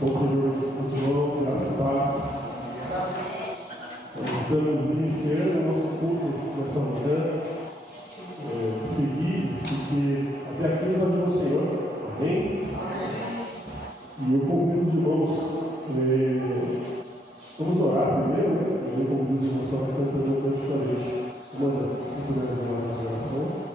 Os irmãos, graças e paz. Estamos iniciando o nosso culto nessa manhã, felizes, porque até aqui nos ajudou o Senhor. Amém? E eu convido os irmãos, vamos orar primeiro, né? Eu convido os irmãos para cantando durante a gente. Manda, se puder fazer uma oração.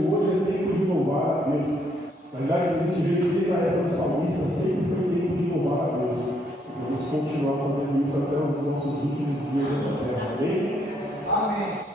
Hoje é tempo de louvar a Deus. Na verdade, a gente vê que desde a época do salmista sempre foi tempo de louvar a Deus. E vamos continuar fazendo isso até os nossos últimos dias nessa terra. Amém? Amém.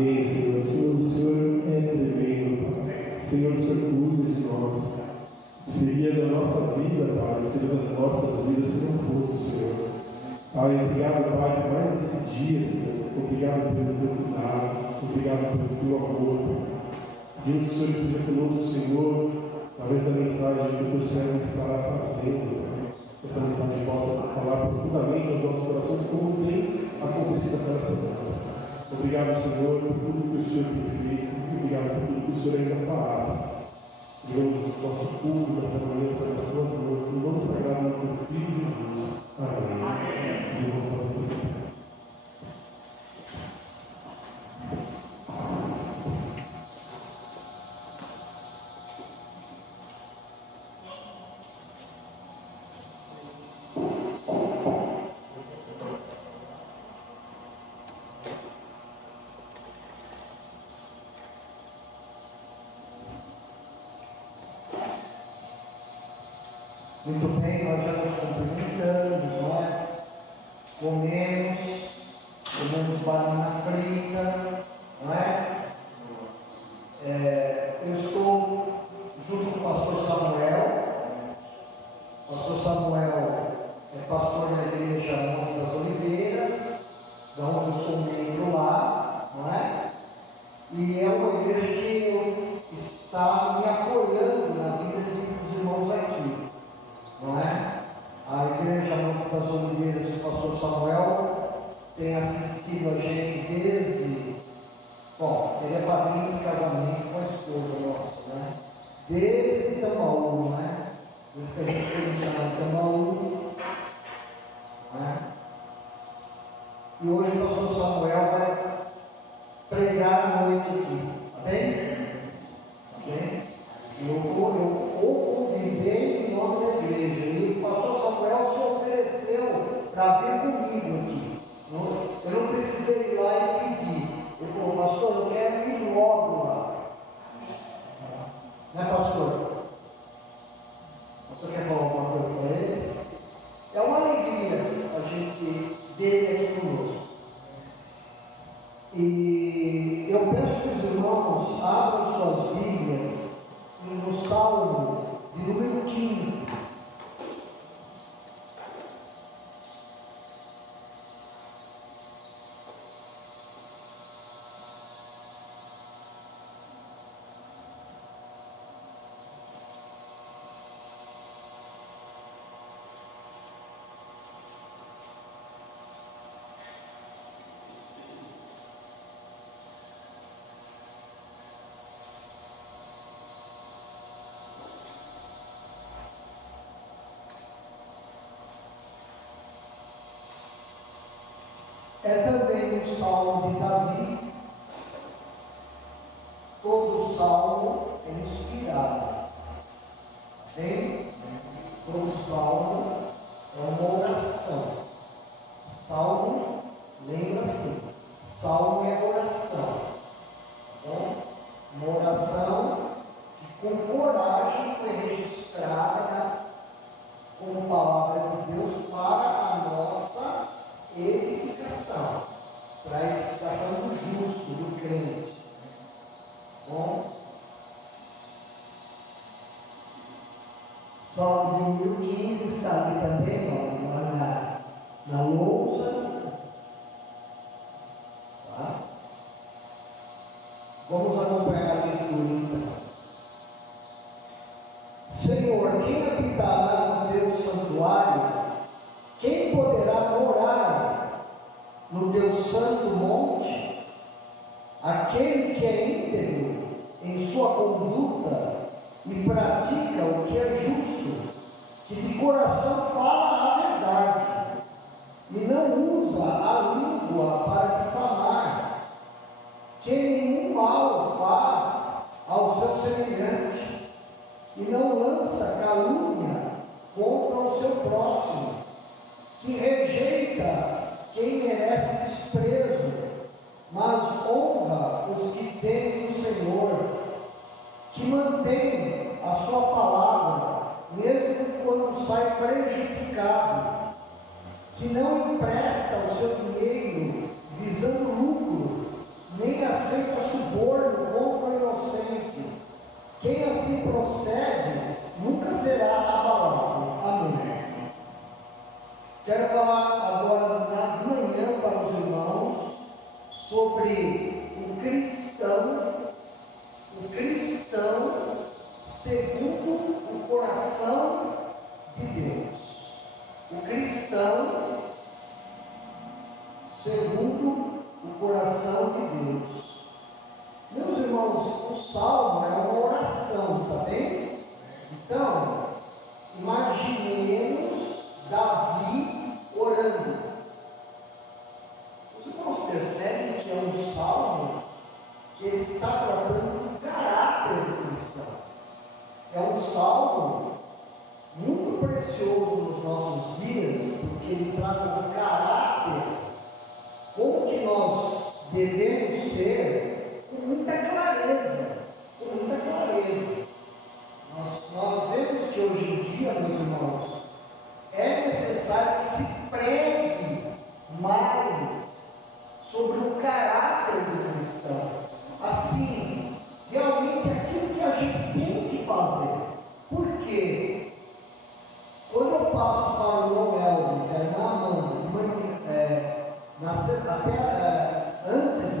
Amém, Senhor. Senhor é tremendo, Pai. Senhor, o Senhor cuida de nós. Seria da nossa vida, Pai, seria das nossas vidas se não fosse o Senhor. Pai, obrigado, Pai, por mais esse dia, Senhor. Obrigado pelo teu cuidado, obrigado pelo teu amor. Pedimos que o Senhor esteja conosco, Senhor, através da mensagem que o teu servo estará trazendo, Pai. Que essa mensagem possa falar profundamente aos nossos corações, como tem acontecido aquela semana. Obrigado, Senhor, por tudo que o Senhor tem feito, obrigado por tudo que o Senhor ainda fará. Deus, nosso culto dessa manhã, nas tuas mãos, no nome sagrado do teu Filho Jesus. Amém. Os irmãos podem se sentar. Muito bem, nós já nos cumprimentamos, não é? Comemos banana frita, não é? Eu estou junto com o pastor Samuel. O pastor Samuel é pastor da igreja Monte das Oliveiras, da onde eu sou membro lá, não é? E é uma igreja que está me apoiando na vida dos irmãos aqui. Não é? A igreja Monte das Oliveiras do pastor Samuel tem assistido a gente desde, bom, ele é padrinho de casamento com a esposa nossa, né? Desde Tambaú, né? Desde que a gente foi missionário em Tambaú, né? E hoje o pastor Samuel vai pregar à noite aqui, tá bem? Tá bem? Eu o convidei em nome da igreja e o pastor Samuel se ofereceu para vir comigo aqui. Eu não precisei ir lá e pedir. Ele falou, pastor, eu quero ir logo lá. Né, pastor? O pastor quer falar alguma coisa para ele? É uma alegria a gente ter aqui conosco. E eu peço que os irmãos abram suas Bíblias no Salmo de número 15. É também o Salmo de Davi. Todo salmo é inspirado. Bem? Todo salmo é uma oração. Salmo, lembra assim, salmo é oração. Bom? Uma oração que com coragem foi registrada como palavra de Deus para a nossa edificação, para a edificação do justo, do crente. Bom, Salmo de número 15 está ali também, ó, lá na lousa. Tá? Vamos acompanhar a leitura então. Senhor, quem habitará no teu santuário? Quem poderá morar no teu santo monte? Aquele que é íntegro em sua conduta e pratica o que é justo, que de coração fala a verdade e não usa a língua para difamar, que nenhum mal faz ao seu semelhante e não lança calúnia contra o seu próximo, que rejeita quem merece desprezo, mas honra os que temem o Senhor, que mantém a sua palavra, mesmo quando sai prejudicado, que não empresta o seu dinheiro visando lucro, nem aceita suborno contra o inocente. Quem assim procede nunca será abalado. Amém. Quero falar agora de manhã para os irmãos sobre o cristão segundo o coração de Deus. O cristão segundo o coração de Deus. Meus irmãos, o salmo é uma oração, tá bem? Então, imaginemos Davi orando. Os irmãos percebem que é um salmo que ele está tratando do caráter do cristão. É um salmo muito precioso nos nossos dias, porque ele trata do caráter, como que nós devemos ser, com muita clareza, Nós vemos que hoje em dia, meus irmãos, é necessário que se pregue mais sobre o caráter do cristão. Assim, realmente aquilo que a gente tem que fazer. Por quê? Quando eu passo para o irmão Elvis, a irmã Amanda, antes,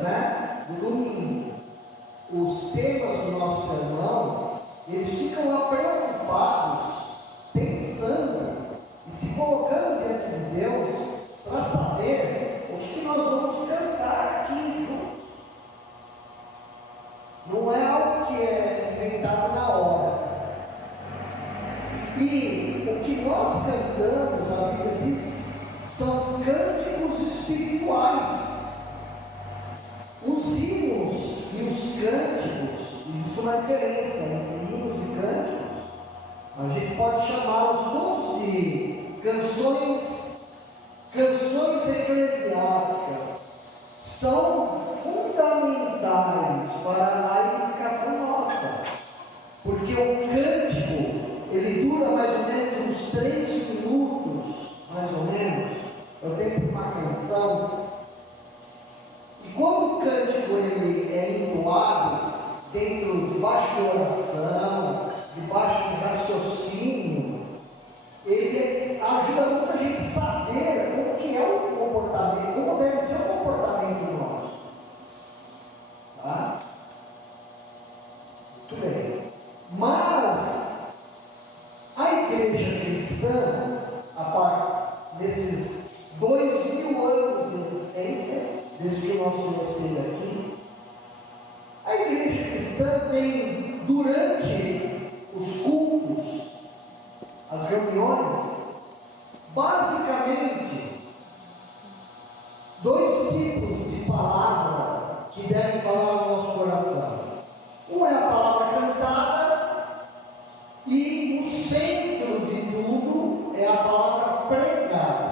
do domingo, os temas do nosso sermão, eles ficam lá preocupados, pensando e se colocando diante de Deus para saber o que nós vamos cantar aqui. Não é algo que é inventado na hora. E o que nós cantamos, a Bíblia diz, são cânticos espirituais. Os hinos e os cânticos, existe uma diferença entre hinos e cânticos. A gente pode chamá-los todos de canções eclesiásticas. São fundamentais para a edificação nossa, porque o cântico ele dura mais ou menos uns 3 minutos, mais ou menos, é o tempo de uma canção. E quando o cântico ele é entoado debaixo de oração, debaixo de raciocínio, ele ajuda muito a gente a saber como que é o comportamento, como deve ser o comportamento nosso. Tá? Muito bem. Mas a igreja cristã, a parte desses 2000 anos de existência, desde que o nosso Senhor esteve aqui, a igreja cristã tem, durante os cultos, as reuniões, basicamente, 2 tipos de palavra que devem falar no nosso coração. Um é a palavra cantada, e o centro de tudo é a palavra pregada.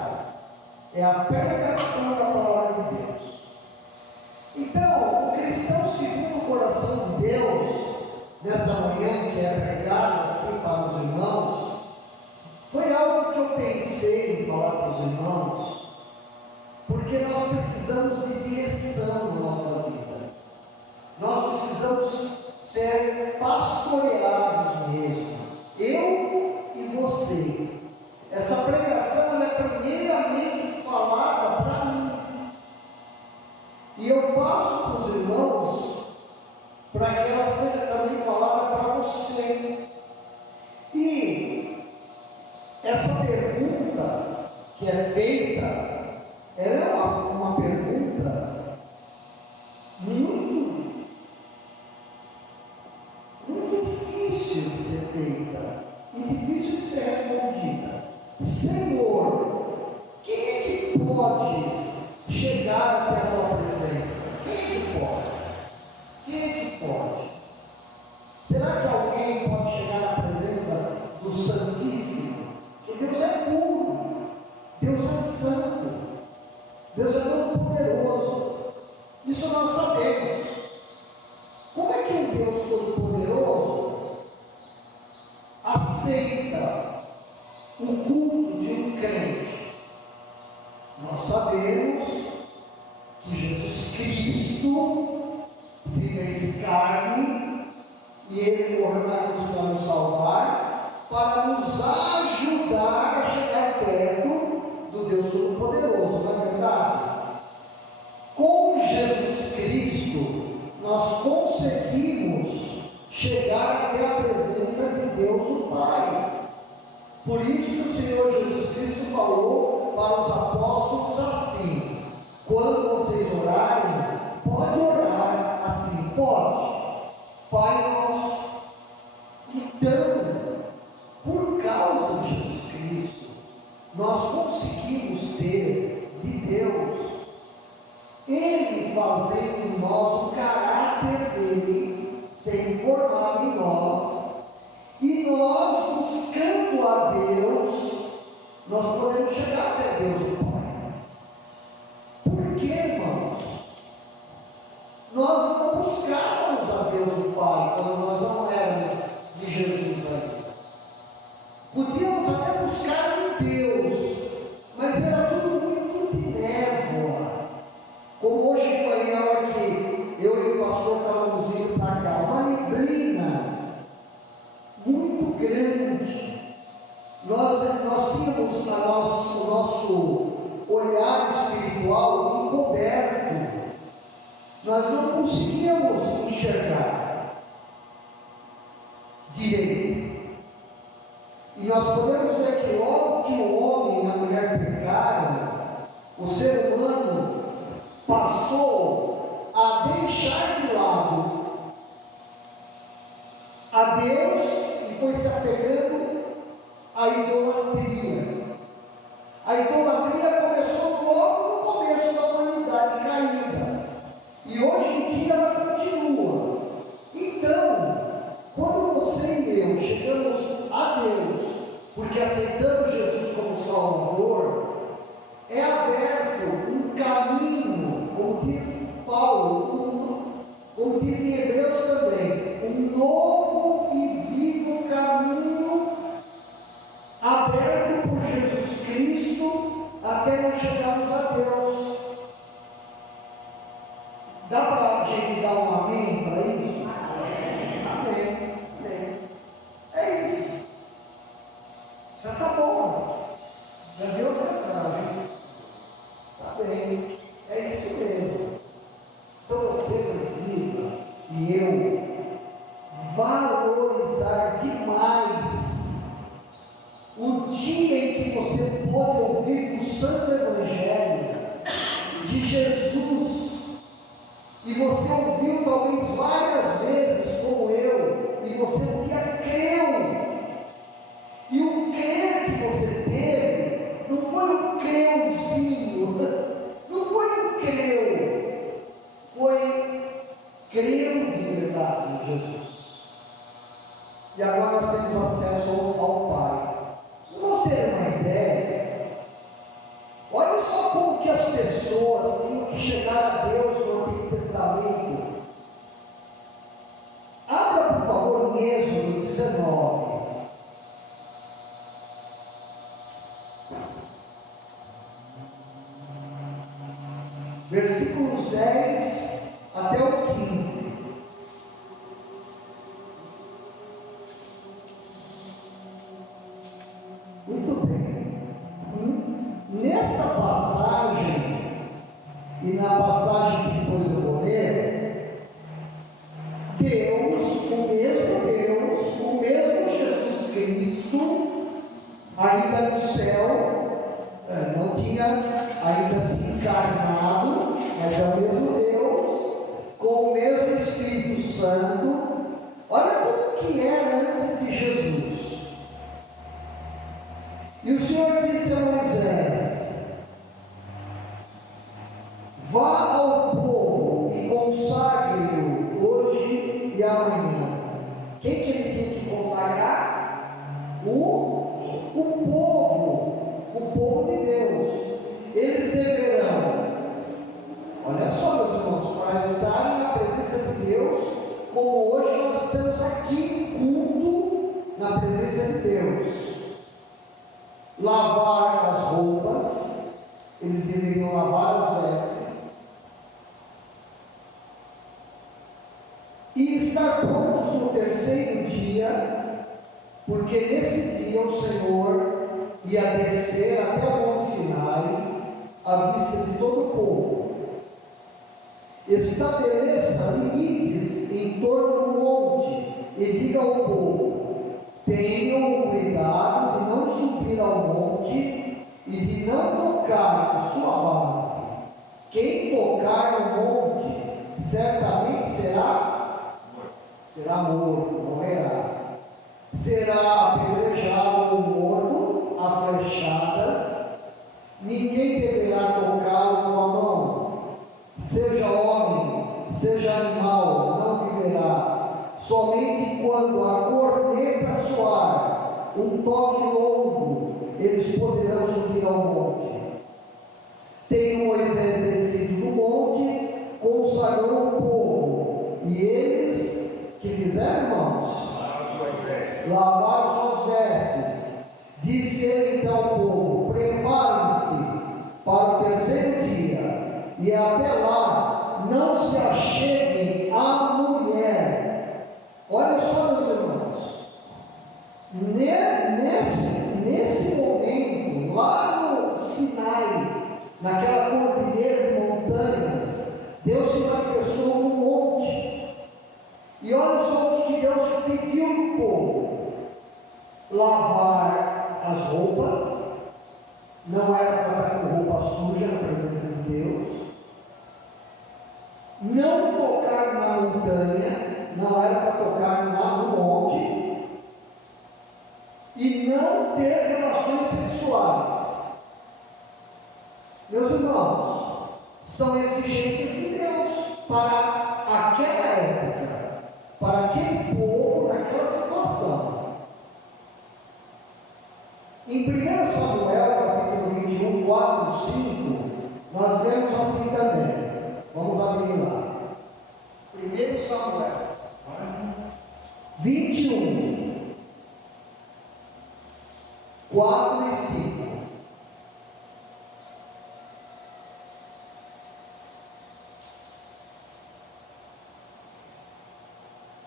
É a pregação da palavra de Deus. Então, o cristão segundo o coração de Deus, nesta manhã que é pregado aqui para os irmãos, foi algo que eu pensei em falar para os irmãos, porque nós precisamos de direção na nossa vida. Nós precisamos ser pastoreados mesmo. Eu e você. Essa pregação é primeiramente falada para mim. E eu passo para os irmãos para que ela seja também falada para você. E essa pergunta que é feita, ela é uma pergunta muito difícil de ser feita e difícil de ser respondida. Senhor, quem é que pode chegar até a tua presença? Quem é que pode? Quem é que pode? Será que alguém pode chegar à presença do Santíssimo? Porque Deus é puro, Deus é santo, Deus é tão poderoso. Isso nós sabemos. Como é que um Deus todo-poderoso aceita o culto de um crente? Nós sabemos que Jesus Cristo se fez carne, e Ele morreu na cruz para nos salvar, para nos ajudar a chegar perto do Deus Todo-Poderoso, não é verdade? Com Jesus Cristo, nós conseguimos chegar até a presença de Deus o Pai. Por isso que o Senhor Jesus Cristo falou para os apóstolos assim: quando vocês orarem, pode orar assim, pode. Pai nosso. Então, por causa de Jesus Cristo, nós conseguimos ter de Deus, Ele fazendo em nós o caráter dele, sendo formado em nós, e nós buscando a Deus, nós podemos chegar até Deus o Pai. Por quê, irmãos? Nós não buscávamos a Deus o Pai quando nós não éramos de Jesus ainda. Podíamos até buscar em Deus, mas era tudo muito de névoa. Como hoje de manhã, a hora que eu e o pastor estávamos indo para cá, uma neblina muito grande. Nós tínhamos o nosso olhar espiritual encoberto. Nós não conseguíamos enxergar direito. E nós podemos ver que logo que o homem e a mulher pecaram, o ser humano passou a deixar de lado a Deus e foi se apegando à idolatria. A idolatria começou logo no começo da humanidade caída. E hoje em dia ela continua. Então, quando você e eu chegamos a Deus, porque aceitamos Jesus como Salvador, é aberto um caminho, como diz Paulo, como diz em Hebreus também, um novo e vivo caminho aberto por Jesus Cristo até nós chegarmos a Deus. Dá para a gente dar um amém para isso? Amém. Amém. É isso. Já está bom. Já deu verdade. Está bem. É isso mesmo. Então você precisa, e eu, valorizar demais o dia em que você pode ouvir o Santo Evangelho de Jesus. E você ouviu talvez várias vezes, como eu, e você um dia creu. E o crer que você teve, não foi um creuzinho, não foi um creu, foi crer de verdade em Jesus. E agora nós temos acesso ao Pai. Se você ter uma ideia, olha só como que as pessoas tinham que chegar a Deus no Antigo Testamento. Abra, por favor, em Êxodo 19. Versículos 10 até o 15. Muito bem. Nesta passagem, e na passagem que depois eu vou ler, Deus, o mesmo Jesus Cristo, ainda no céu, não tinha ainda se encarnado, mas é o mesmo Deus, com o mesmo Espírito Santo. Olha como que era antes de Jesus. E o Senhor disse a Moisés: vá ao povo e consagre-o hoje e amanhã. Quem que ele tem que consagrar? O povo de Deus. Eles deverão, olha só, meus irmãos, para estarem na presença de Deus, como hoje nós estamos aqui em culto na presença de Deus. Lavar as roupas, eles deveriam lavar as vestes, e estar prontos no terceiro dia, porque nesse dia o Senhor ia descer até o Monte Sinai, à vista de todo o povo. Estabeleça limites em torno do monte e diga ao povo: tenham cuidado de não subir ao monte e de não tocar na sua base. Quem tocar no monte certamente será morto, morrerá. Será apedrejado ou morto a flechadas. Ninguém deverá tocá-lo com a mão. Seja homem, seja animal, não viverá. Somente quando a corneta soar, um toque longo, eles poderão subir ao monte. Tendo Moisés descido do monte, consagrou o povo, e eles, que fizeram, irmãos? Lavaram suas vestes. Disse ele então ao povo: preparem-se para o terceiro dia, e até lá não se acheguem à mulher. Olha só, meus irmãos, nesse momento, lá no Sinai, naquela cordilheira de montanhas, Deus se manifestou no monte. E olha só o que Deus pediu do povo: lavar as roupas. Não era para estar com roupa suja na presença de Deus. Não tocar na montanha, não era para tocar no monte. E não ter relações sexuais. Meus irmãos, são exigências de Deus para aquela época, para aquele povo, naquela situação. Em 1 Samuel, capítulo 21, 4, 5, nós vemos assim também. Vamos abrir lá. 1 Samuel 21, 4 e 5.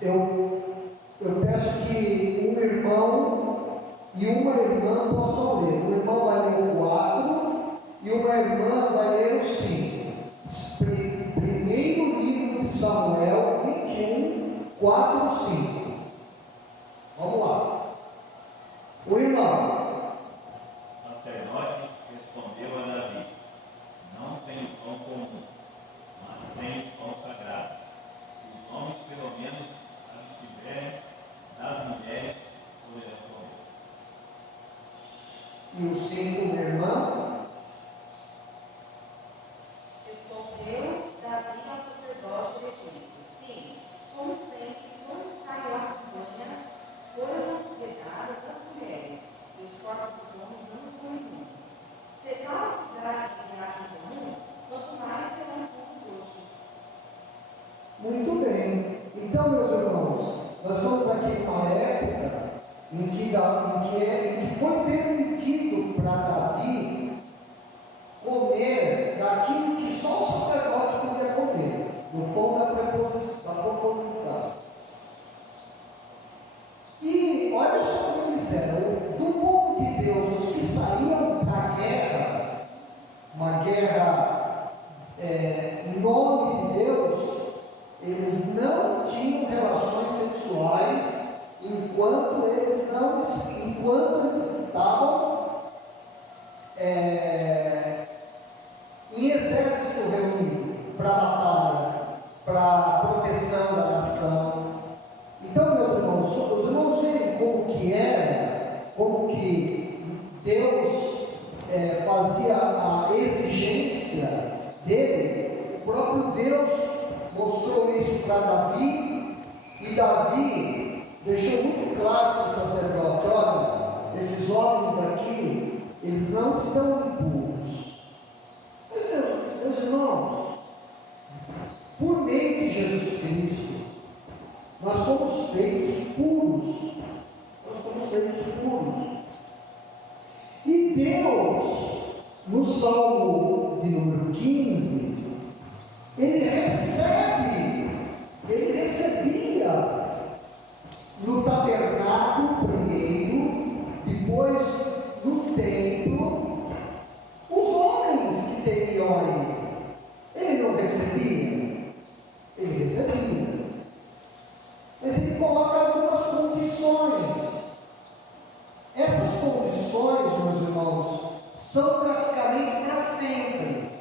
Eu peço que um irmão e uma irmã possam ler. Um irmão vai ler o 4 e uma irmã vai ler o 5. Primeiro livro de Samuel 21, 4 e 5. Vamos lá. O irmão. O sacerdote respondeu a Davi: não tenho pão comum, mas tenho pão sagrado. Os homens, pelo menos, abstiverem das mulheres, poderão comer. E o 5, minha irmã. Respondeu Davi ao sacerdote e disse: sim, como sempre, quando saiu a campanha, foram hospedadas as mulheres, e os corpos dos homens não são imundos. Se tal cidade que viagem comum, quanto mais serão impuros hoje. Muito bem. Então, meus irmãos, nós estamos aqui numa época em que foi permitido para Davi comer daquilo que só o sacerdote podia comer, no pão da proposição. E olha só como eles eram: do povo de Deus, os que saíam para a guerra, uma guerra em nome de Deus, eles não tinham relações sexuais enquanto eles estavam em exército reunido para batalha, para proteção da nação. Então, meus irmãos, os irmãos veem como que era, como que Deus fazia a exigência dele. O próprio Deus mostrou isso para Davi, e Davi deixou muito claro para o sacerdote: olha, esses homens aqui, eles não estão impuros. Meus irmãos, por meio de Jesus Cristo, nós somos feitos puros. Nós somos feitos puros. E Deus, no Salmo de número 15, ele recebia havia no tabernáculo primeiro, depois no templo, os homens que teriam aí. Ele não recebia? Ele recebia. Mas ele coloca algumas condições. Essas condições, meus irmãos, são praticamente para sempre.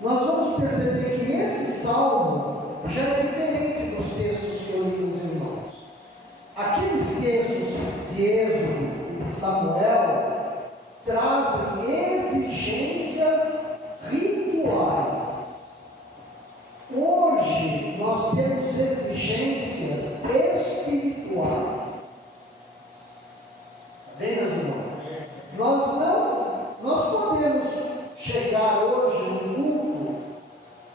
Nós vamos perceber que esse salmo já é diferente dos textos que eu li com os irmãos. Aqueles textos de Êxodo e de Samuel trazem exigências rituais. Hoje nós temos exigências espirituais. Bem, meus irmãos, nós podemos chegar hoje no culto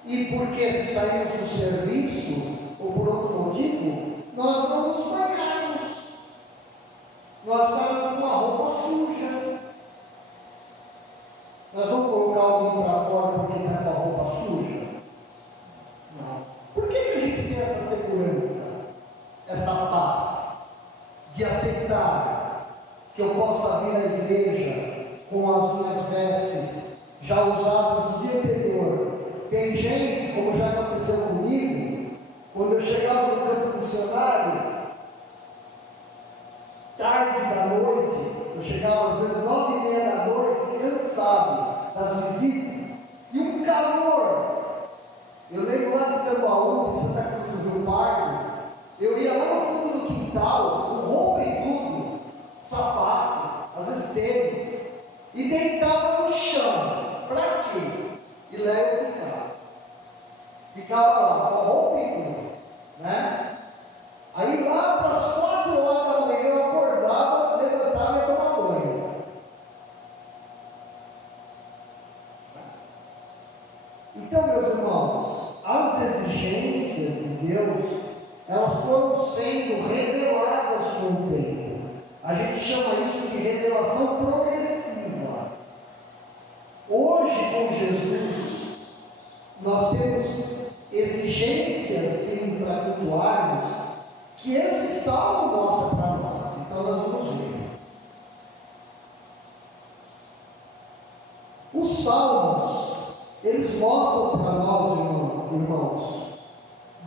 e porque saímos do serviço ou por outro motivo, nós não nos banharmos. Nós estamos com a roupa suja. Nós vamos colocar alguém para fora porque está com a roupa suja? Não. Por que a gente tem essa segurança, essa paz de aceitar que eu possa vir à igreja com as minhas vestes já usadas no dia anterior? Tem gente, como já aconteceu comigo, quando eu chegava no campo missionário, tarde da noite, eu chegava às vezes 9h30 da noite, cansado das visitas, e um calor. Eu lembro lá de Tambaú, de Santa Cruz do Rio Pardo, eu ia lá no fundo do quintal, com roupa e tudo, sapato, às vezes tênis, e deitava no chão. Para quê? E lá eu ficava. Ficava lá, com a roupa e tudo, né? Aí lá para as 4h da manhã eu acordava, levantava e ia tomar banho. Então, meus irmãos, as exigências de Deus, elas foram sendo reveladas com o tempo. A gente chama isso de revelação progressiva. Hoje, com Jesus, nós temos exigências, sim, para cultuarmos, que esse salmo mostra para nós. Então, nós vamos ver. Os salmos, eles mostram para nós, irmãos,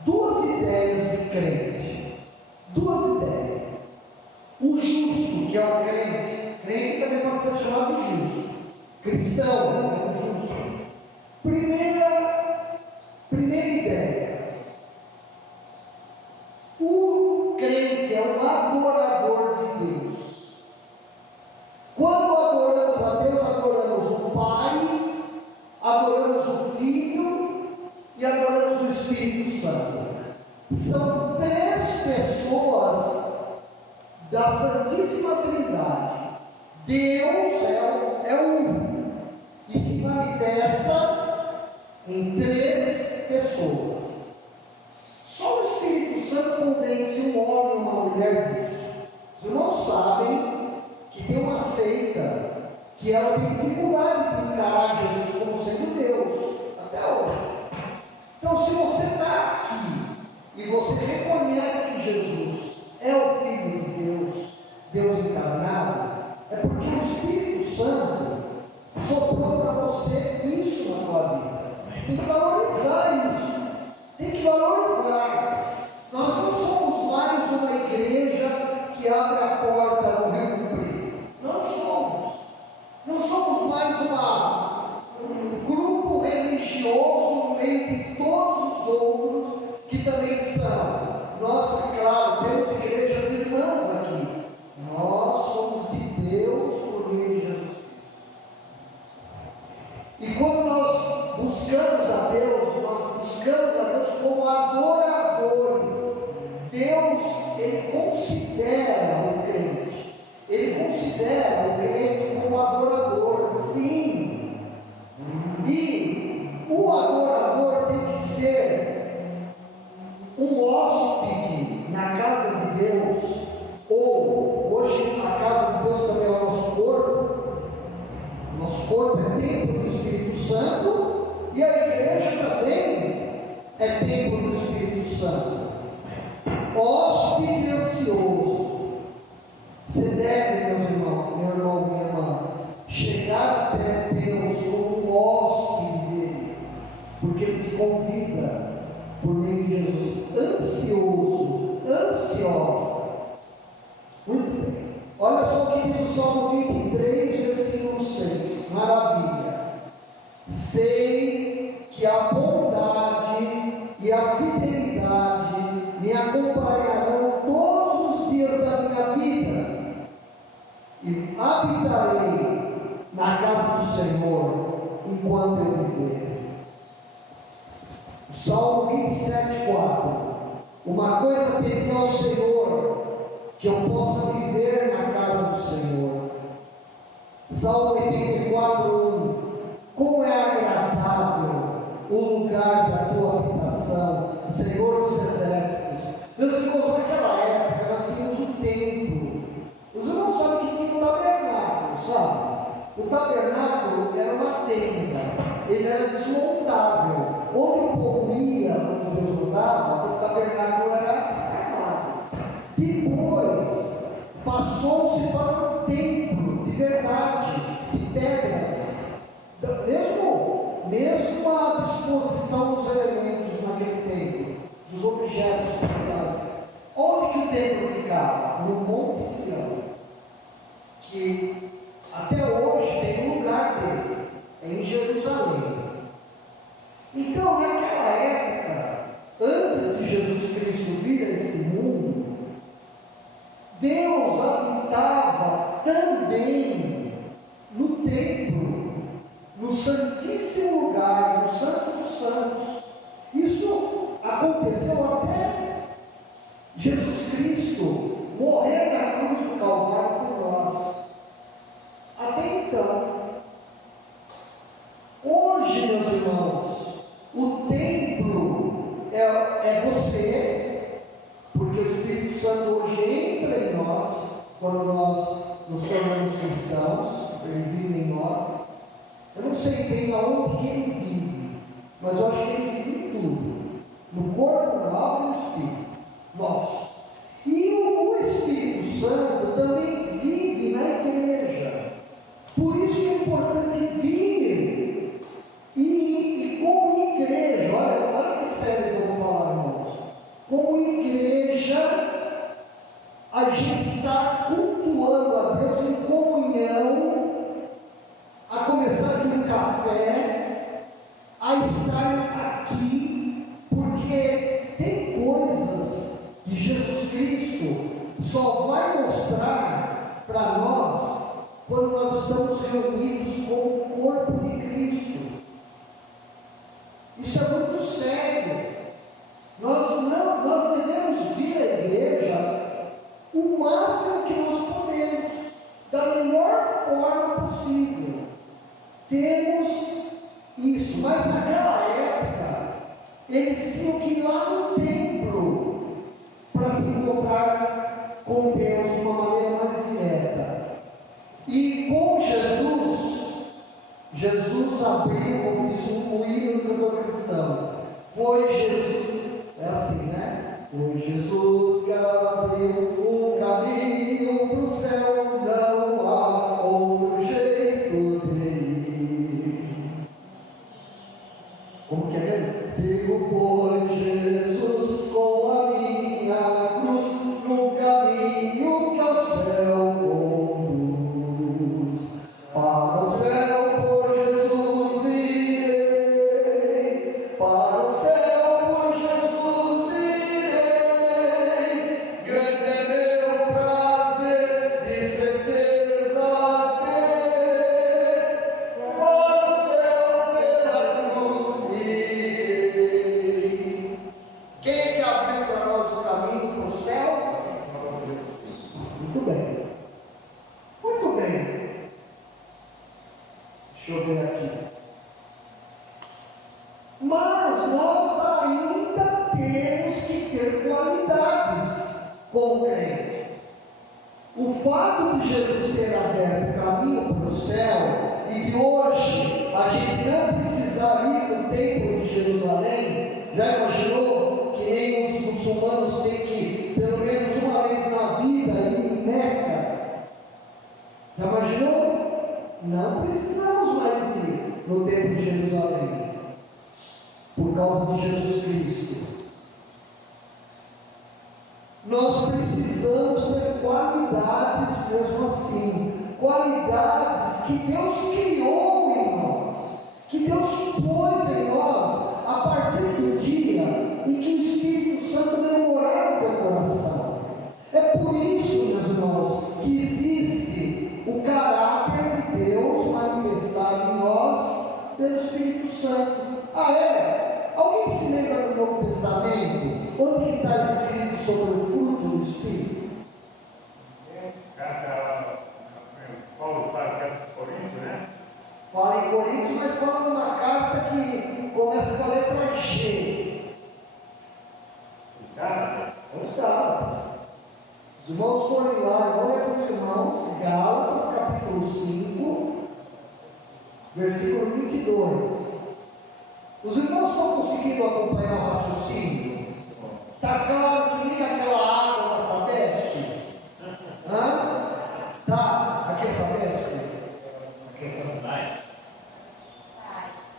duas ideias de crente. Duas ideias. O justo, que é o crente. Crente também pode ser chamado de justo. Cristão, é o justo. Primeira ideia. O crente é um adorador de Deus. Quando adoramos a Deus, adoramos o Pai, adoramos o Filho e adoramos o Espírito Santo. São três pessoas da Santíssima Trindade. Deus é um e se manifesta em três pessoas. Só o Espírito Santo convence um homem e uma mulher disso. Os irmãos sabem que tem uma seita que ela tem dificuldade de encarar Jesus como sendo Deus, até hoje. Então, se você está aqui e você reconhece que Jesus é o Filho de Deus, Deus encarnado, é porque o Espírito Santo soprou para você isso na tua vida. Você tem que valorizar isso. Tem que valorizar. Nós não somos mais uma igreja que abre a porta no Rio Comprido. Não somos. Não somos mais um grupo religioso no meio de todos os outros que também são. Nós, claro, temos igrejas irmãs aqui. Nós somos de Deus por meio de Jesus Cristo. E quando nós buscamos a Deus, nós buscamos a Deus como adoradores. Deus, Ele considera o crente. Ele considera o crente como adorador, sim. E o adorador tem que ser um hóspede na casa de Deus, ou hoje a casa de Deus também é o nosso corpo. Nosso corpo é templo do Espírito Santo e a igreja também é templo do Espírito Santo. hóspede ansioso. Você deve, meus irmãos, meu irmão, minha irmã, chegar até Deus como um hóspede dele, porque Ele te convida por meio de Jesus, ansioso, ansiosa. Muito bem. Olha só o que diz o Salmo 23, versículo 6. Maravilha. Sei que a bondade e a fidelidade me acompanharão todos os dias da minha vida, e habitarei na casa do Senhor enquanto eu viver. Salmo 27:4. Uma coisa pedi ao Senhor, que eu possa viver na casa do Senhor. Salmo 84:1. Como é agradável o lugar da tua habitação, Senhor dos exércitos. Meus irmãos, naquela época nós tínhamos o templo. Os irmãos sabem que tinha o tabernáculo, sabe? O tabernáculo era uma tenda, ele era desmontável. Onde o povo ia, quando Deus mudava, o tabernáculo era armado. Depois, passou-se para um templo de verdade, de pedras. Mesma disposição dos elementos naquele templo, dos objetos que ficaram. Onde que o templo ficava? No Monte Sião, que até hoje tem um lugar dele, é em Jerusalém. Então, naquela época, antes de Jesus Cristo vir a este mundo, Deus habitava também no templo, no santíssimo lugar, no Santo dos Santos. Isso aconteceu até Jesus Cristo morrer na cruz do Calvário por nós. Até então, hoje, meus irmãos, o templo é você, porque o Espírito Santo hoje entra em nós, quando nós nos tornamos cristãos, ele vive em nós. Eu não sei bem aonde que ele vive, mas eu acho que ele vive em tudo, no corpo, na alma e no Espírito, nosso. E o Espírito Santo também vive na igreja. Por isso que é importante vir e como igreja, olha que sério que eu vou falar, irmãos. Como igreja, a gente está cultuando a Deus em comunhão, a começar de um café, a estar aqui, porque tem coisas que Jesus Cristo só vai mostrar para nós quando nós estamos reunidos com o corpo de Cristo. Isso é muito sério. Nós devemos vir à igreja o máximo que nós podemos, da melhor forma possível. Temos isso, mas naquela época eles tinham que ir lá no templo para se encontrar com Deus de uma maneira mais direta. E com Jesus abriu, como diz o hino do cantor cristão, foi Jesus, é assim, né? Foi Jesus que abriu o caminho para o céu, não há outro jeito de ir. Como que é mesmo? Sigo, pois, Jesus com a minha cruz no caminho que ao céu conduz. Para o céu por Jesus irei, para o céu por Jesus irei. Grande é meu prazer, de certeza ter. Para o céu pela cruz irei. Quem é que abriu para nós o caminho para o céu? Muito bem. Muito bem. Deixa eu ver aqui. Mas nós ainda temos que ter qualidades com o crente. O fato de Jesus ter aberto o caminho para o céu e de hoje a gente não precisar ir no templo de Jerusalém, já imaginou que nem os muçulmanos têm que precisamos mais ir no templo de Jerusalém, por causa de Jesus Cristo. Nós precisamos ter qualidades mesmo assim, qualidades que Deus criou em nós, que Deus pôs em nós a partir do dia em que o Espírito Santo veio morar no teu coração. É por isso, meus irmãos, que existe o caráter de Deus manifestado em nós pelo Espírito Santo. Ah, é? Alguém se lembra do Novo Testamento? Onde está escrito sobre o fruto do Espírito? Paulo fala que é dos Coríntios, né? Fala em Coríntios, mas fala numa carta que começa com a letra G. Os Gálatas. É os Gálatas. Os irmãos forem lá, olha para os irmãos, Gálatas, capítulo 5, versículo 22. Os irmãos estão conseguindo acompanhar o raciocínio? Está claro que nem aquela água da Sabesp? Hã? Tá? Aqui é Sabesp? Aqui é Sabesp.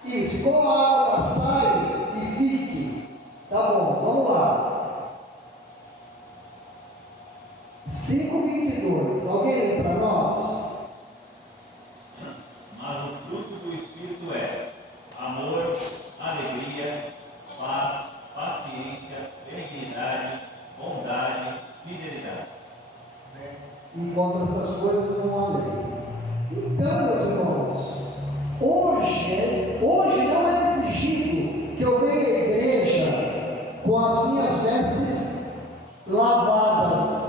Isso, com a água sai e fique. Tá bom, vamos lá. 5:22. Alguém lê para nós? Mas o fruto do Espírito é amor, alegria, paz, paciência, benignidade, bondade, fidelidade. E contra essas coisas não há lei. Então, meus irmãos, hoje não é exigido que eu venha à igreja com as minhas vestes lavadas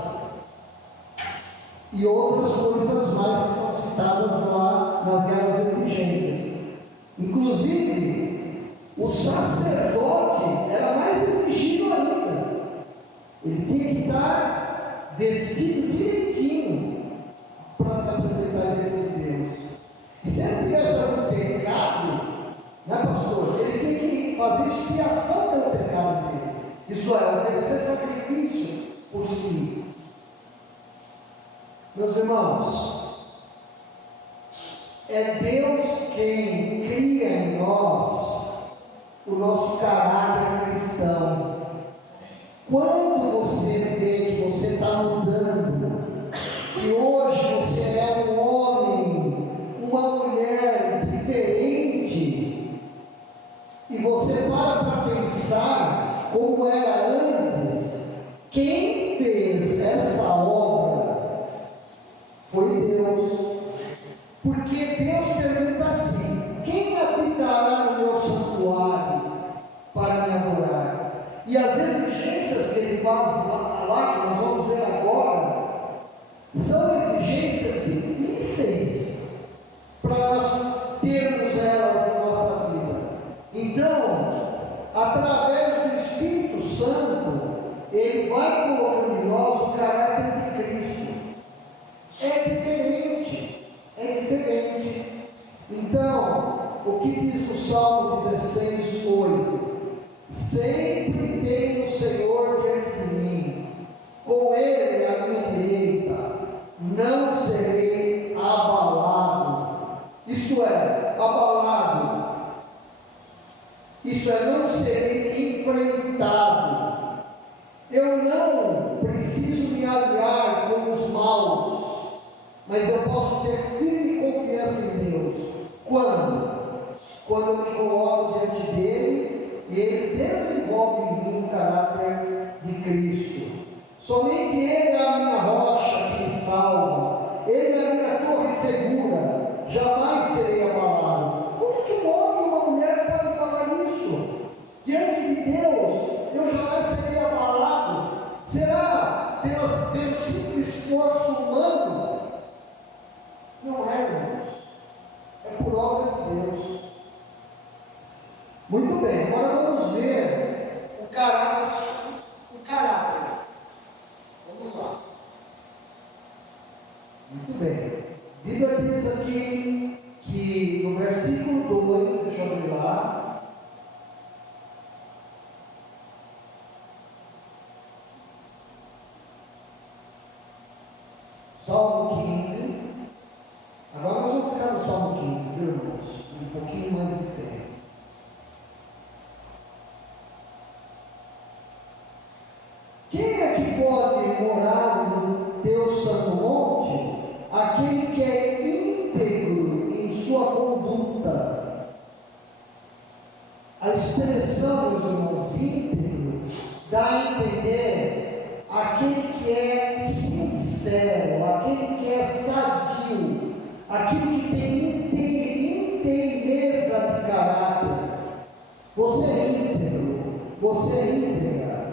e outras coisas mais que são citadas lá naquelas exigências. Inclusive, o sacerdote era mais exigido ainda. Ele tinha que estar vestido direitinho para se apresentar diante de Deus. E se ele tivesse algum pecado, né, pastor? Ele tinha que fazer expiação pelo pecado dele. Isso é, oferecer sacrifício por si. Meus irmãos, é Deus quem cria em nós o nosso caráter cristão. Quando você vê que você está mudando, que hoje você é um homem, uma mulher diferente, e você para pensar como era antes, quem fez essa obra foi Deus. Porque Deus pergunta assim: quem habitará no meu santuário para me adorar? E as exigências que ele faz lá, que nós vamos ver agora, são exigências difíceis para nós termos elas na nossa vida. Então, através do Espírito Santo, ele vai colocando em nós o caráter de Cristo. É diferente, é diferente. Então, o que diz no Salmo 16:8? Sempre tenho o Senhor diante de mim, com Ele à minha direita, não serei abalado. Isto é, abalado. Isso é, não serei enfrentado. Eu não preciso me aliar com os maus, mas eu posso ter firme confiança em Deus. Quando? Quando eu me coloco diante dele e ele desenvolve em mim o caráter de Cristo. Somente ele é a minha rocha que me salva, ele é a minha torre segura, jamais serei abalado. Como que um homem e uma mulher podem falar isso? Diante de Deus, eu jamais serei abalado. Será pelo simples esforço humano? Não é, irmãos. É por obra de Deus. Muito bem, agora vamos ver o caráter. Vamos lá. Muito bem. A Bíblia diz aqui que no versículo 2, deixa eu ver lá. Salmo 15. Agora nós vamos ficar no Salmo 15, viu, irmãos? Um pouquinho mais de tempo. Quem é que pode morar no teu santo monte? Aquele que é íntegro em sua conduta. A expressão, meus irmãos, íntegro, dá a entender aquele que é sincero, aquele que é sadio, aquele que tem inteireza de caráter. Você é íntegro, você é íntegra.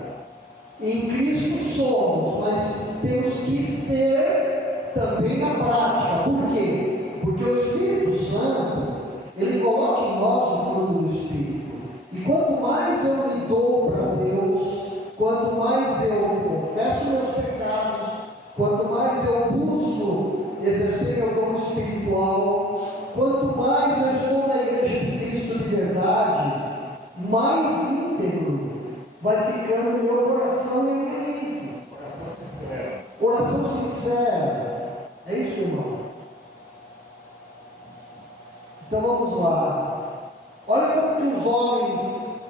Em Cristo somos, mas temos que ser também na prática. Por quê? Porque o Espírito Santo, ele coloca em nós o fruto do Espírito. E quanto mais eu me dou para Deus, quanto mais eu confesso meus pecados, quanto mais eu busco exercer meu dom espiritual, quanto mais eu estou na igreja de Cristo de verdade, mais íntegro vai ficando meu coração e minha mente. Oração sincera. É isso, irmão? Então vamos lá. Olha como que os homens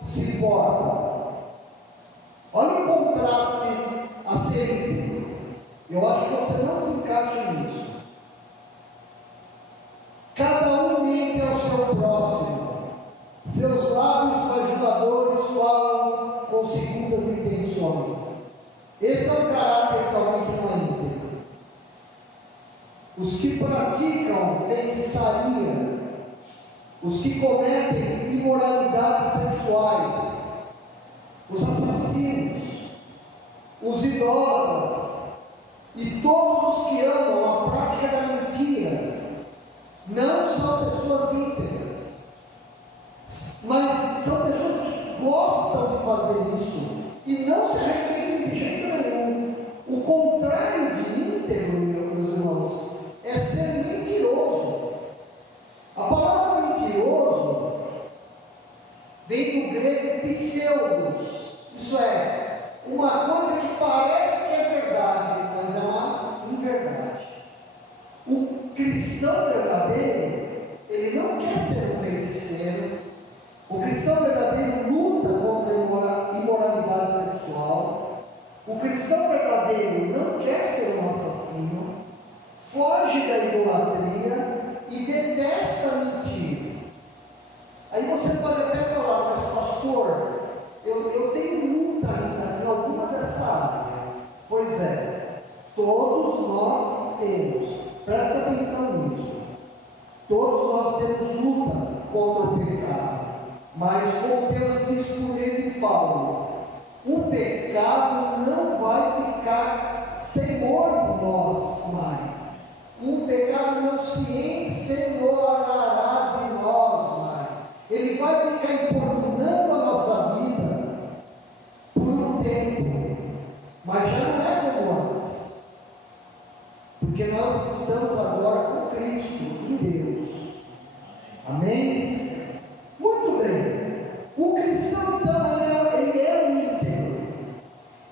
se portam. Olha o contraste a ser íntegro. Eu acho que você não se encaixa nisso. Cada um mente ao seu próximo. Seus lábios bajudadores falam com segundas intenções. Esse é o caráter que alguém que não é íntegro. Os que praticam feitiçaria, os que cometem imoralidades sexuais, os assassinos, os idólatras e todos os que amam a prática da mentira, não são pessoas íntegras, mas são pessoas que gostam de fazer isso e não se arrependem de jeito nenhum. O contrário de íntegro, meus irmãos, é ser mentiroso. A palavra mentiroso vem do grego pseudos, isso é, uma coisa que parece que é verdade, mas é uma inverdade. O cristão verdadeiro, ele não quer ser um feiticeiro. O cristão verdadeiro luta contra a imoralidade sexual. O cristão verdadeiro não quer ser um assassino, foge da idolatria e detesta mentir. Aí você pode até falar, mas pastor, eu tenho luta ainda em alguma dessa área. Pois é, todos nós temos, presta atenção nisso. Todos nós temos luta contra o pecado. Mas como Deus diz por meio de Paulo, o pecado não vai ficar senhor de nós mais. O pecado não se ensenhorará de nós mais. Ele vai ficar importunando a nossa vida por um tempo, mas já não é como antes. Porque nós estamos agora com Cristo em Deus. Amém? Muito bem. O cristão, então, ele é um íntegro.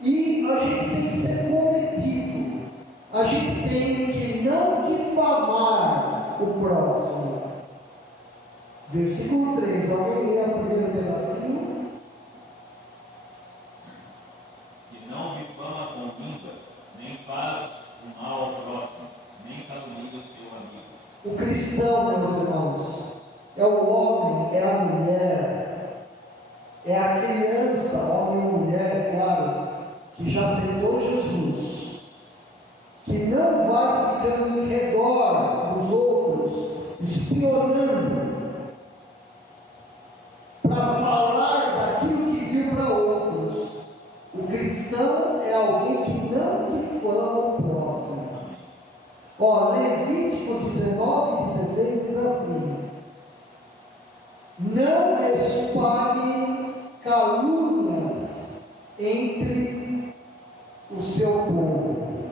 E a gente tem que ser cometido. A gente tem que não difamar o próximo. Versículo 3. Alguém lê o primeiro pedacinho? Que não difama com língua, nem faz o mal ao próximo, nem calunia o seu amigo. O cristão, meus irmãos, é o homem, é a mulher, é a criança, homem e mulher, claro, que já aceitou Jesus, que não vai ficando em redor dos outros, espionando, para falar daquilo que viu para outros. O cristão é alguém que não difama o próximo. Levítico 19:16 diz assim: não espalhe calúnias entre o seu povo.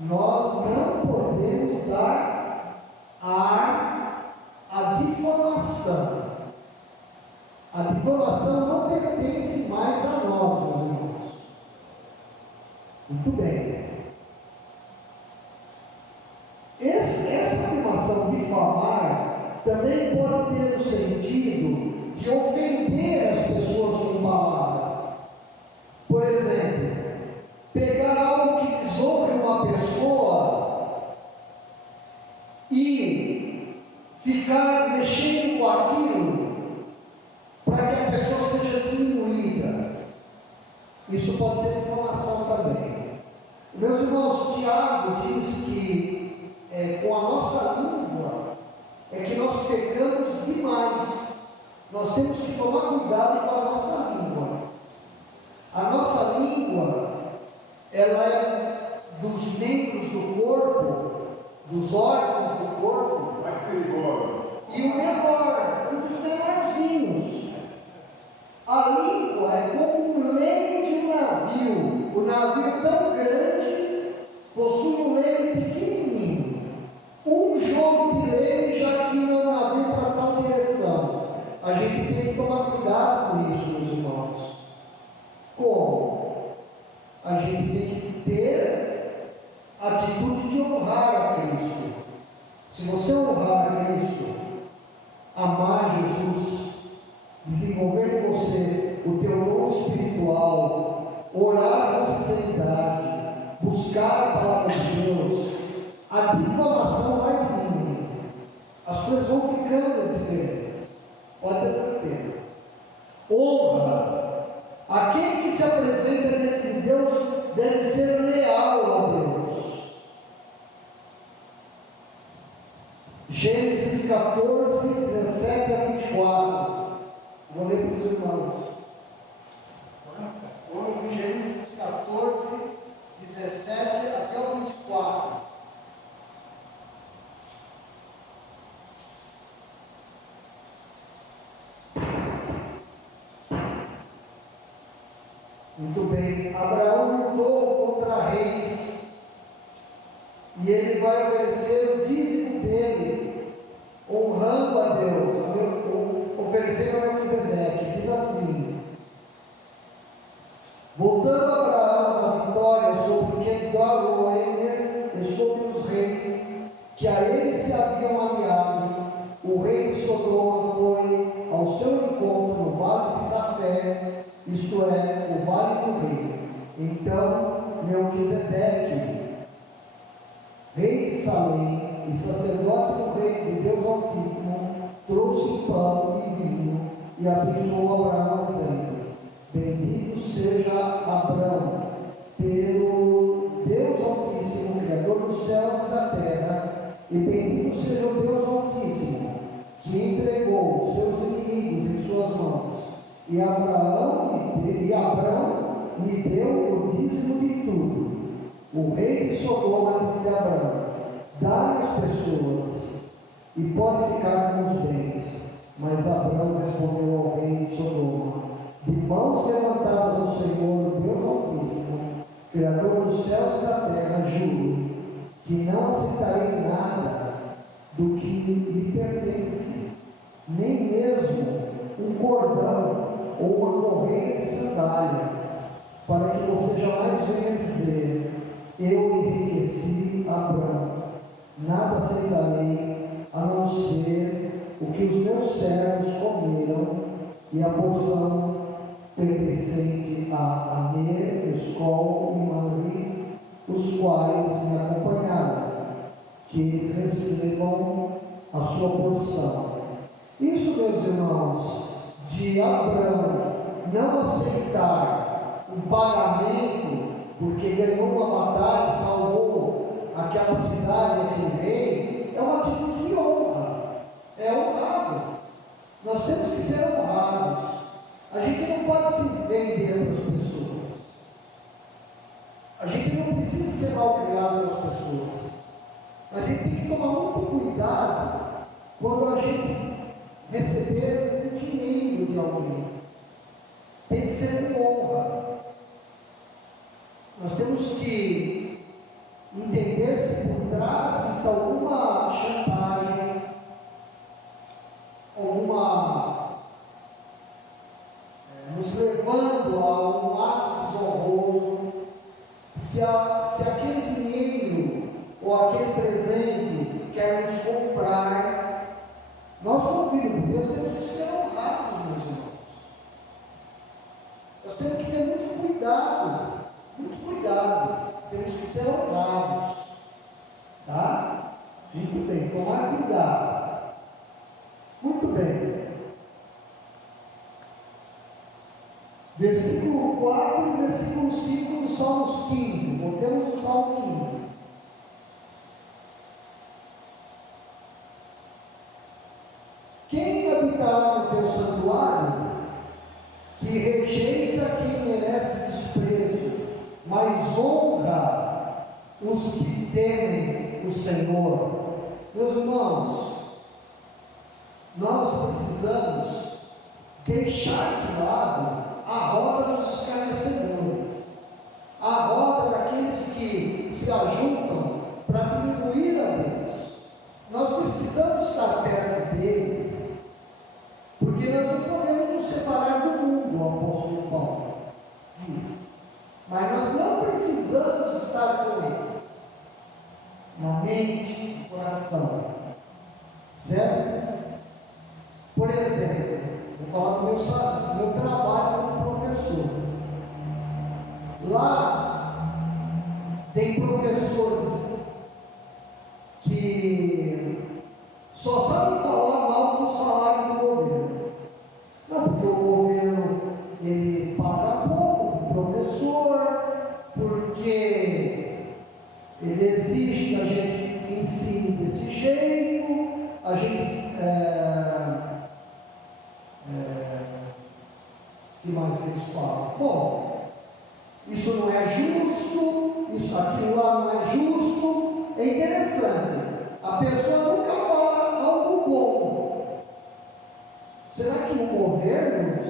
Nós não podemos dar ar à difamação. A difamação não pertence mais a nós, meus irmãos. Muito bem. Essa afirmação expressão difamar também pode ter o sentido de ofender as pessoas com palavras. Por exemplo, pegar algo que desonre uma pessoa e ficar mexendo com aquilo para que a pessoa seja diminuída. Isso pode ser difamação também. Meus irmãos, Tiago diz que com a nossa língua é que nós pecamos demais. Nós temos que tomar cuidado com a nossa língua. A nossa língua, ela é dos membros do corpo, dos órgãos do corpo, Mais perigoso. e o menor, um dos menorzinhos. A língua é como um leme de um navio. O navio é tão grande, possui um leme pequenininho. Um jogo de leme já guia o navio para tal direção. A gente tem que tomar cuidado com isso, meus irmãos. Como? A gente tem que ter a atitude de honrar a Cristo. Se você honrar a Cristo, amar Jesus, desenvolver em você o teu dom espiritual, orar com sinceridade, buscar a palavra de Deus, a difamação vai diminuindo. As coisas vão ficando diferentes. Pode ter certeza. Honra. Aquele que se apresenta diante de Deus deve ser leal a Deus. Gênesis 14, 17 a 24. Vou ler para os irmãos. Gênesis 14, 17 até o 24. Muito bem. Abraão lutou contra reis. E ele vai oferecer o dízimo dele, honrando a Deus, oferecendo a Melquisedeque. Diz assim: voltando Abraão na vitória sobre Kedorlaomer e sobre os reis que a ele se haviam aliado, o rei de Sodoma foi ao seu encontro no vale de Safé, isto é, o vale do rei. Então Melquisedeque, rei de Salém e sacerdote do rei do Deus Altíssimo, trouxe pão e vinho e abençoou Abraão, dizendo: bendito seja Abraão pelo Deus Altíssimo, Criador dos céus e da terra, e bendito seja o Deus Altíssimo, que entregou seus inimigos em suas mãos. E Abraão lhe deu o dízimo de tudo. O rei de Sodoma disse a Abraão: dá-lhe as pessoas, e pode ficar com os bens. Mas Abraão respondeu ao rei de Sodoma: de mãos levantadas ao Senhor, Deus Altíssimo, Criador dos céus e da terra, juro que não aceitarei nada do que lhe pertence, nem mesmo um cordão ou uma correia de sandália, para que você jamais venha dizer: eu enriqueci Abraão. Nada aceitarei a não ser o que os meus servos comeram e a porção pertencente a Aner, Escol e Manri, os quais me acompanharam, que eles recebam a sua porção. Isso, meus irmãos, de Abraão não aceitar um pagamento porque ganhou uma batalha e salvou aquela cidade, aquele rei, é uma atitude de honra, é honrado. Nós temos que ser honrados. A gente não pode se vender para as pessoas. A gente não precisa ser mal criado pelas pessoas. A gente tem que tomar muito cuidado quando a gente receber o dinheiro de alguém. Tem que ser com honra. Nós temos que entender se por trás está alguma chantagem, nos levando a um ato desonroso, se aquele dinheiro ou aquele presente quer nos comprar. Nós, como filhos de Deus, temos que ser honrados, meus irmãos. Nós temos que ter muito cuidado, temos que ser honrados, tá? Muito bem, tomar cuidado. Muito bem. Versículo 4 e versículo 5 do Salmos 15. Voltemos ao Salmo 15. Quem habitará no teu santuário, que rejeita quem merece desprezo, mas honra os que temem o Senhor? Meus irmãos, nós precisamos deixar de lado a roda dos escarnecedores, a roda daqueles que se ajuntam para diminuir a Deus. Nós precisamos estar perto deles, porque nós não podemos nos separar do mundo, o apóstolo Paulo diz. Mas nós não precisamos estar com eles, na mente, no coração, certo? Por exemplo, vou falar do meu trabalho como professor. Lá tem professores que só sabem falar mal do salário do governo. Não, porque o governo ele paga pouco para o professor, porque ele exige que a gente ensine desse jeito, a gente que mais que eles falam? Bom, isso não é justo, isso aquilo lá não é justo. É interessante, a pessoa nunca fala algo bom. Será que o governo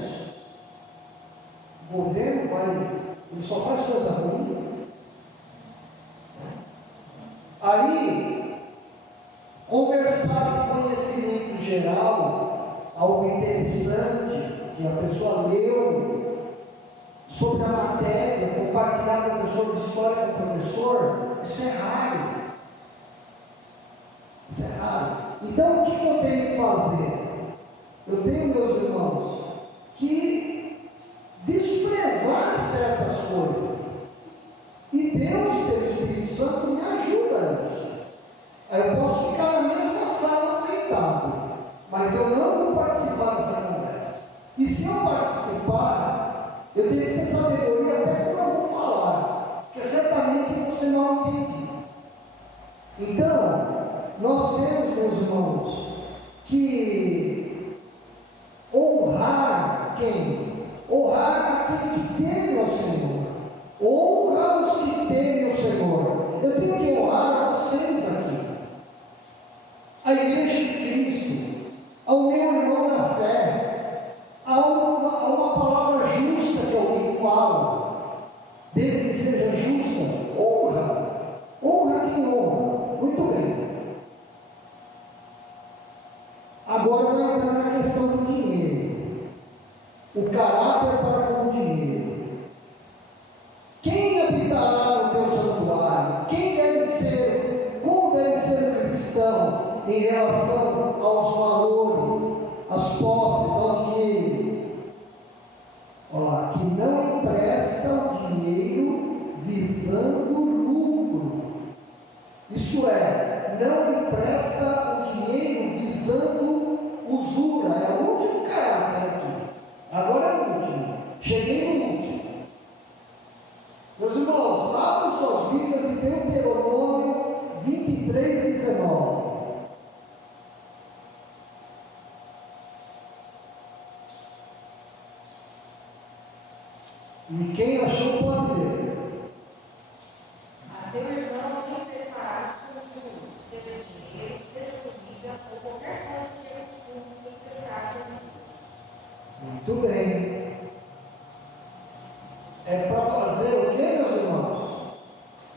ele só faz coisa ruim? Aí, conversar de conhecimento geral, algo interessante, que a pessoa leu sobre a matéria, compartilhar com o professor de história com o professor, isso é raro. Isso é raro. Então, o que eu tenho que fazer? Eu tenho, meus irmãos, que desprezar certas coisas. E Deus, pelo Espírito Santo, me ajuda a isso. Aí eu posso ficar na mesma sala sentado, mas eu não vou participar dessa conversa. E se eu participar, eu tenho que ter sabedoria até como eu vou falar, porque certamente você não entende. Então, nós temos, meus irmãos, que honrar quem? Honrar aquele que teme ao Senhor. Honra os que temem ao Senhor. Eu tenho que honrar vocês aqui, a Igreja de Cristo, ao meu irmão na fé, a uma palavra justa que alguém fala, desde que seja justa. Honra quem honra. Muito bem. Agora eu vou entrar na questão do dinheiro, o caráter para com o dinheiro. Quem habitará no teu santuário? Como deve ser o cristão em relação aos valores, às posses, ao dinheiro? Olha lá, que não empresta o dinheiro visando lucro. Isto é, não empresta o dinheiro visando usura. É o último caráter aqui. Agora é o último. Cheguei no último. Meus irmãos, abram suas Bíblias e Deuteronômio 23, 19. E quem achou pode ler. A teu irmão não emprestarás com juros, seja dinheiro, seja comida ou qualquer coisa que ele costume se emprestar com juros. Muito bem. É para fazer o que, meus irmãos?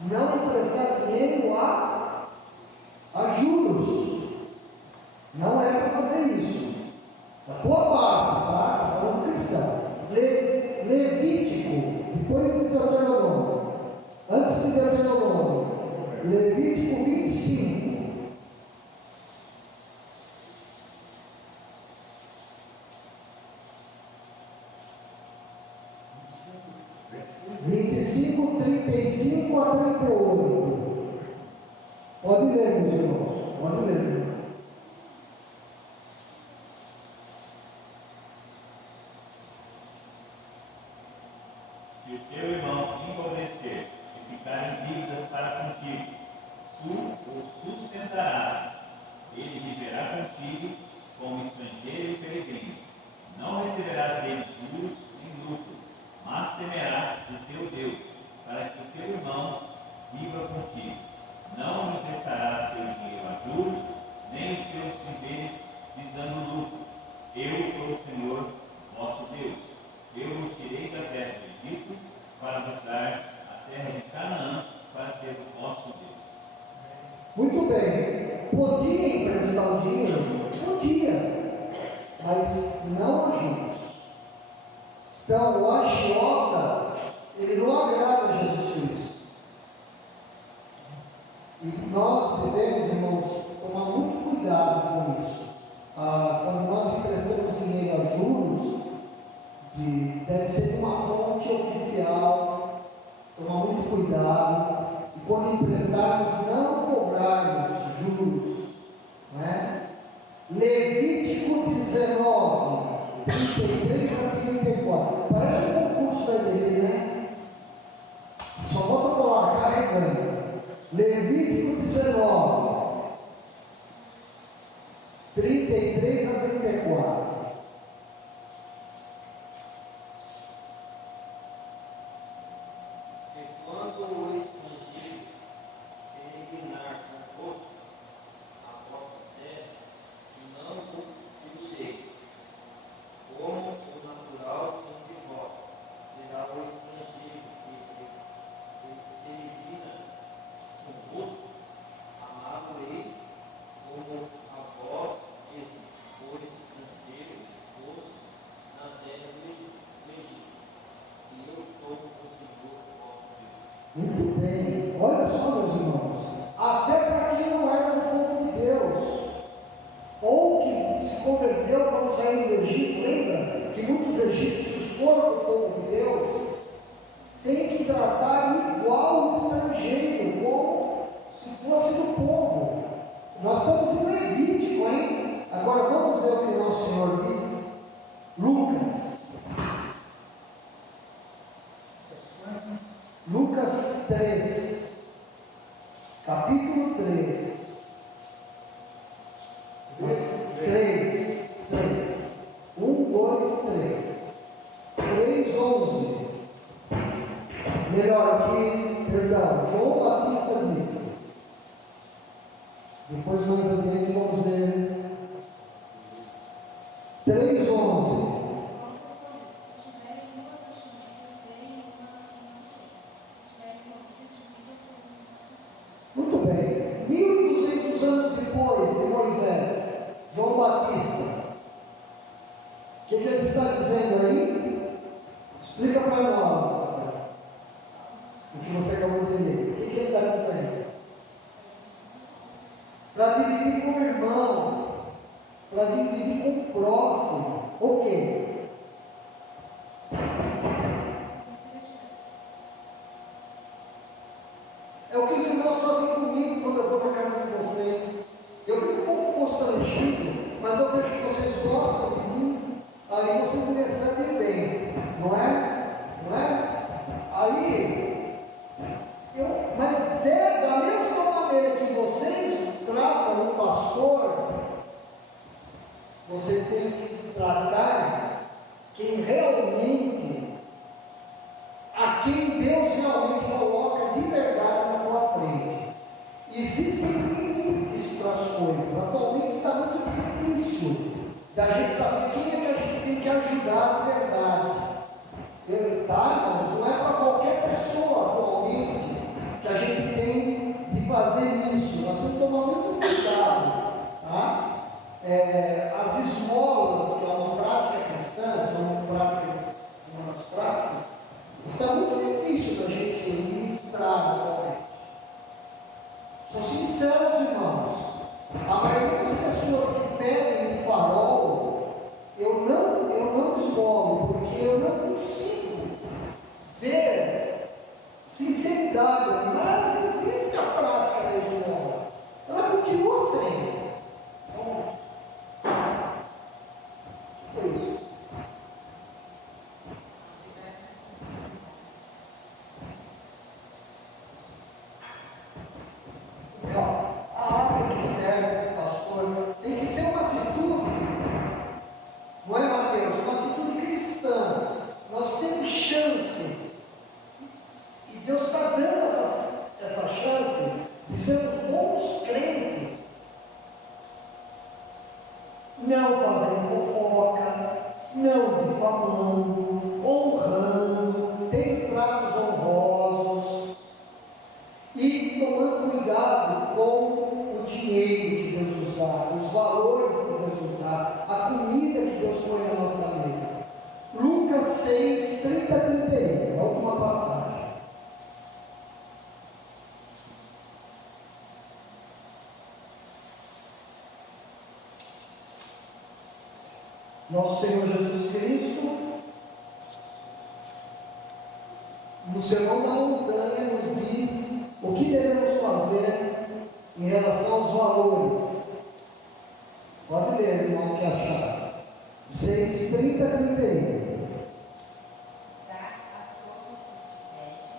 Não emprestar dinheiro a juros. Não é para fazer isso. Da tua parte, tá? Está falando cristão. Levítico, depois de Deuteronômio. Antes de Deuteronômio. Levítico 25. 25, 35 a 38. Pode ler, meus irmãos. Pode ler. Se o teu irmão empobrecer e ficar em dívidas para contigo, tu o sustentarás. Ele viverá contigo como estrangeiro e peregrino. Não receberás dele juros nem lucro, mas temerás o teu Deus, para que o teu irmão viva contigo. Não emprestarás teu dinheiro a juros, nem os teus deveres visando lucro. Eu sou o Senhor, vosso Deus. Eu vos tirei da terra do Egito para vos dar a terra de Canaã para ser o vosso Deus. Muito bem. Podia emprestar o dinheiro? Podia. Mas não a juros. Então, o agiota, ele não agrada a Jesus Cristo. E nós devemos, irmãos, tomar muito cuidado com isso. Quando nós emprestamos dinheiro a juros, deve ser de uma fonte oficial, tomar muito cuidado. E quando emprestarmos, não cobrarmos juros. Não é? Levítico 19, 33 a 34. Parece um concurso da EBD, né? Só volta a falar, carregando. Levítico 19, 33 a 34. Quando o estrangeiro peregrinar convosco a vossa terra, não o punireis, como o natural entre vós, será o estrangeiro que peregrina convosco, amado-eis como a vós mesmos, por estrangeiros vossos na terra do Egito, e eu sou o Senhor vosso Deus. Muito bem, olha só, meus irmãos, até para quem não era do povo de Deus, ou que se converteu quando saiu do Egito, lembra que muitos egípcios foram do povo de Deus, tem que tratar igual o estrangeiro, como se fosse do povo. Nós estamos em Levítico, hein? Agora vamos ver o que o nosso Senhor diz. Lucas 3, capítulo 3. 1, 2, 3, 11. Melhor aqui, perdão, João Batista disse. Depois mais adiante vamos ler 3, 11. Muito bem. 1200 anos depois de Moisés, João Batista, o que ele está dizendo aí? Explica para nós o que você acabou de ler. O que ele está dizendo? Para dividir com o irmão, para dividir com o próximo. O quê? É o que os irmãos fazem comigo quando eu vou na casa de vocês. Eu fico um pouco constrangido, mas eu vejo que vocês gostam de mim, aí vocês me recebem bem, não é? Não é? Aí, mas da mesma maneira que vocês tratam o pastor, vocês têm que tratar quem realmente, a quem Deus realmente coloca de verdade na tua frente. Existem limites para as coisas. Atualmente está muito difícil da gente saber quem é que a gente tem que ajudar de verdade. Mas não é para qualquer pessoa atualmente que a gente tem de fazer isso. Nós temos que tomar muito cuidado. Tá? As esmolas, que é uma prática cristã, são uma das práticas, está muito difícil da gente ministrar atualmente. Sou sincero, irmãos, a maioria das pessoas que pedem farol, eu não esmolo, porque eu não consigo ver sinceridade ali, mas existe a prática da esmola. Ela continua sendo. Então, foi isso. A área que serve, pastor, tem que ser uma atitude, não é, Mateus? Uma atitude cristã. Nós temos chance, e Deus está dando essa chance de sermos bons crentes, não fazendo fofoca, não difamando, honrando, tendo tratos honrosos e tomando cuidado com o dinheiro que Deus nos dá, os valores que Deus nos dá, a comida que Deus põe na nossa mesa. Lucas 6, 30 a 31, a última passagem. Nosso Senhor Jesus Cristo, no Sermão da Montanha, nos diz o que devemos fazer em relação aos valores. Pode ler, irmão, que achar. 6, 30 a 31. Dá a todo o que te pede,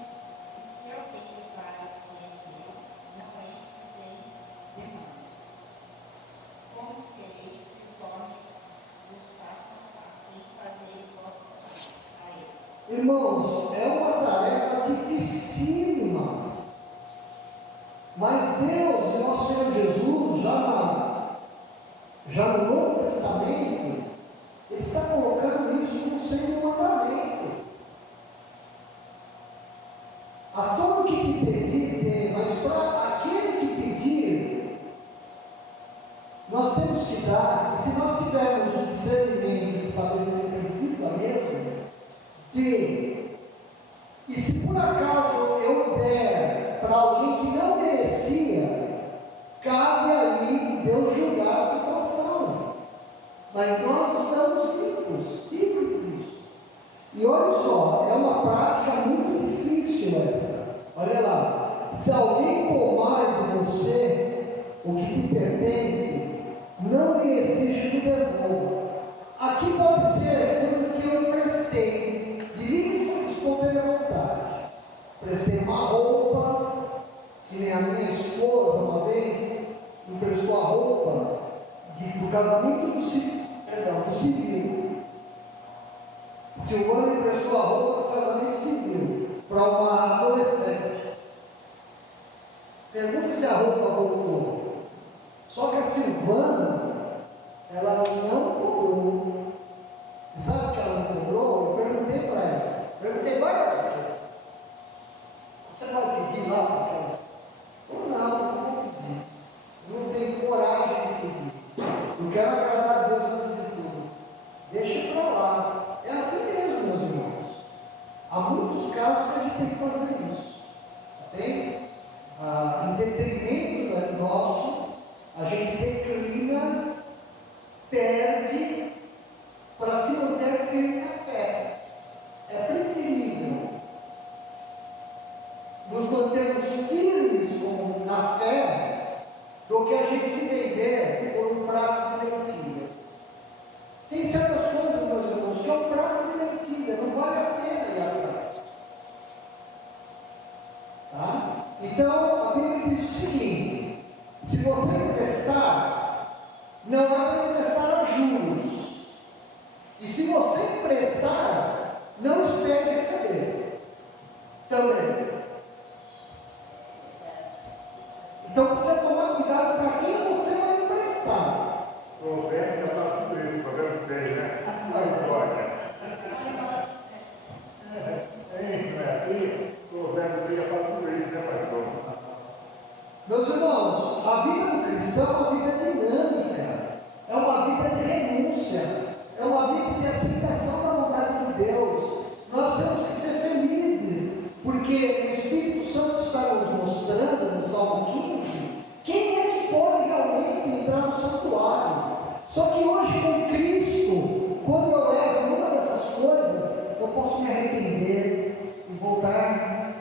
e se alguém vale o que é teu, não entres em demanda. Como quereis que os homens vos façam assim, fazerem vosso Pai a eles? Irmãos, é uma tarefa dificílima. Mas Deus, nosso Senhor Jesus, já no Novo Testamento, Ele está colocando isso como sendo um mandamento. A todo que te pedir, tem, mas para aquele que pedir, nós temos que dar, e se nós tivermos o discernimento de saber se ele precisa mesmo, dê. E se por acaso eu der para alguém que não merecia, cabe aí Deus julgar a situação. Mas nós estamos livres disso. E olha só, é uma prática muito difícil essa. Olha lá, se alguém tomar de você o que te pertence, não lhe exige que devolva. Aqui pode ser coisas que eu emprestei, de livre e espontânea vontade. Prestei uma roupa, que nem a minha esposa uma vez me prestou a roupa do casamento do civil. Silvana me prestou a roupa do casamento civil para uma adolescente. Pergunta se a roupa voltou. Só que a Silvana, ela não cobrou. Sabe o que ela não cobrou? Eu perguntei para ela. Perguntei várias vezes. Você vai pedir lá para aquela? Eu não vou pedir. Eu não tenho coragem de pedir. Eu quero agradar a Deus antes de tudo. Deixa para lá. É assim mesmo, meus irmãos. Há muitos casos que a gente tem que fazer isso. Tem? Em detrimento nosso, a gente declina, perde, para se manter firme na fé. É preferível nos mantermos firmes na fé do que a gente se vender por um prato de lentilhas. Tem certas coisas, meus irmãos, que é um prato de lentilha, não vale a pena ir atrás. Tá? Então, a Bíblia diz o seguinte: se você emprestar, não é para emprestar a juros. E se você emprestar, não espere receber. Também. Então precisa tomar cuidado para quem você vai emprestar. Provérbios já está tudo isso, Provérbios 6, né? Olha. Não é assim? Provérbios 6 já fala tudo isso, né, pastor? Meus irmãos, a vida do cristão é uma vida dinâmica, é uma vida de renúncia, é uma vida de aceitação da vontade de Deus. Nós temos que ser felizes, porque o Espírito Santo está nos mostrando, no Salmo 15, quem é que pode realmente entrar no santuário. Só que hoje, com Cristo, quando eu erro numa dessas coisas, eu posso me arrepender e voltar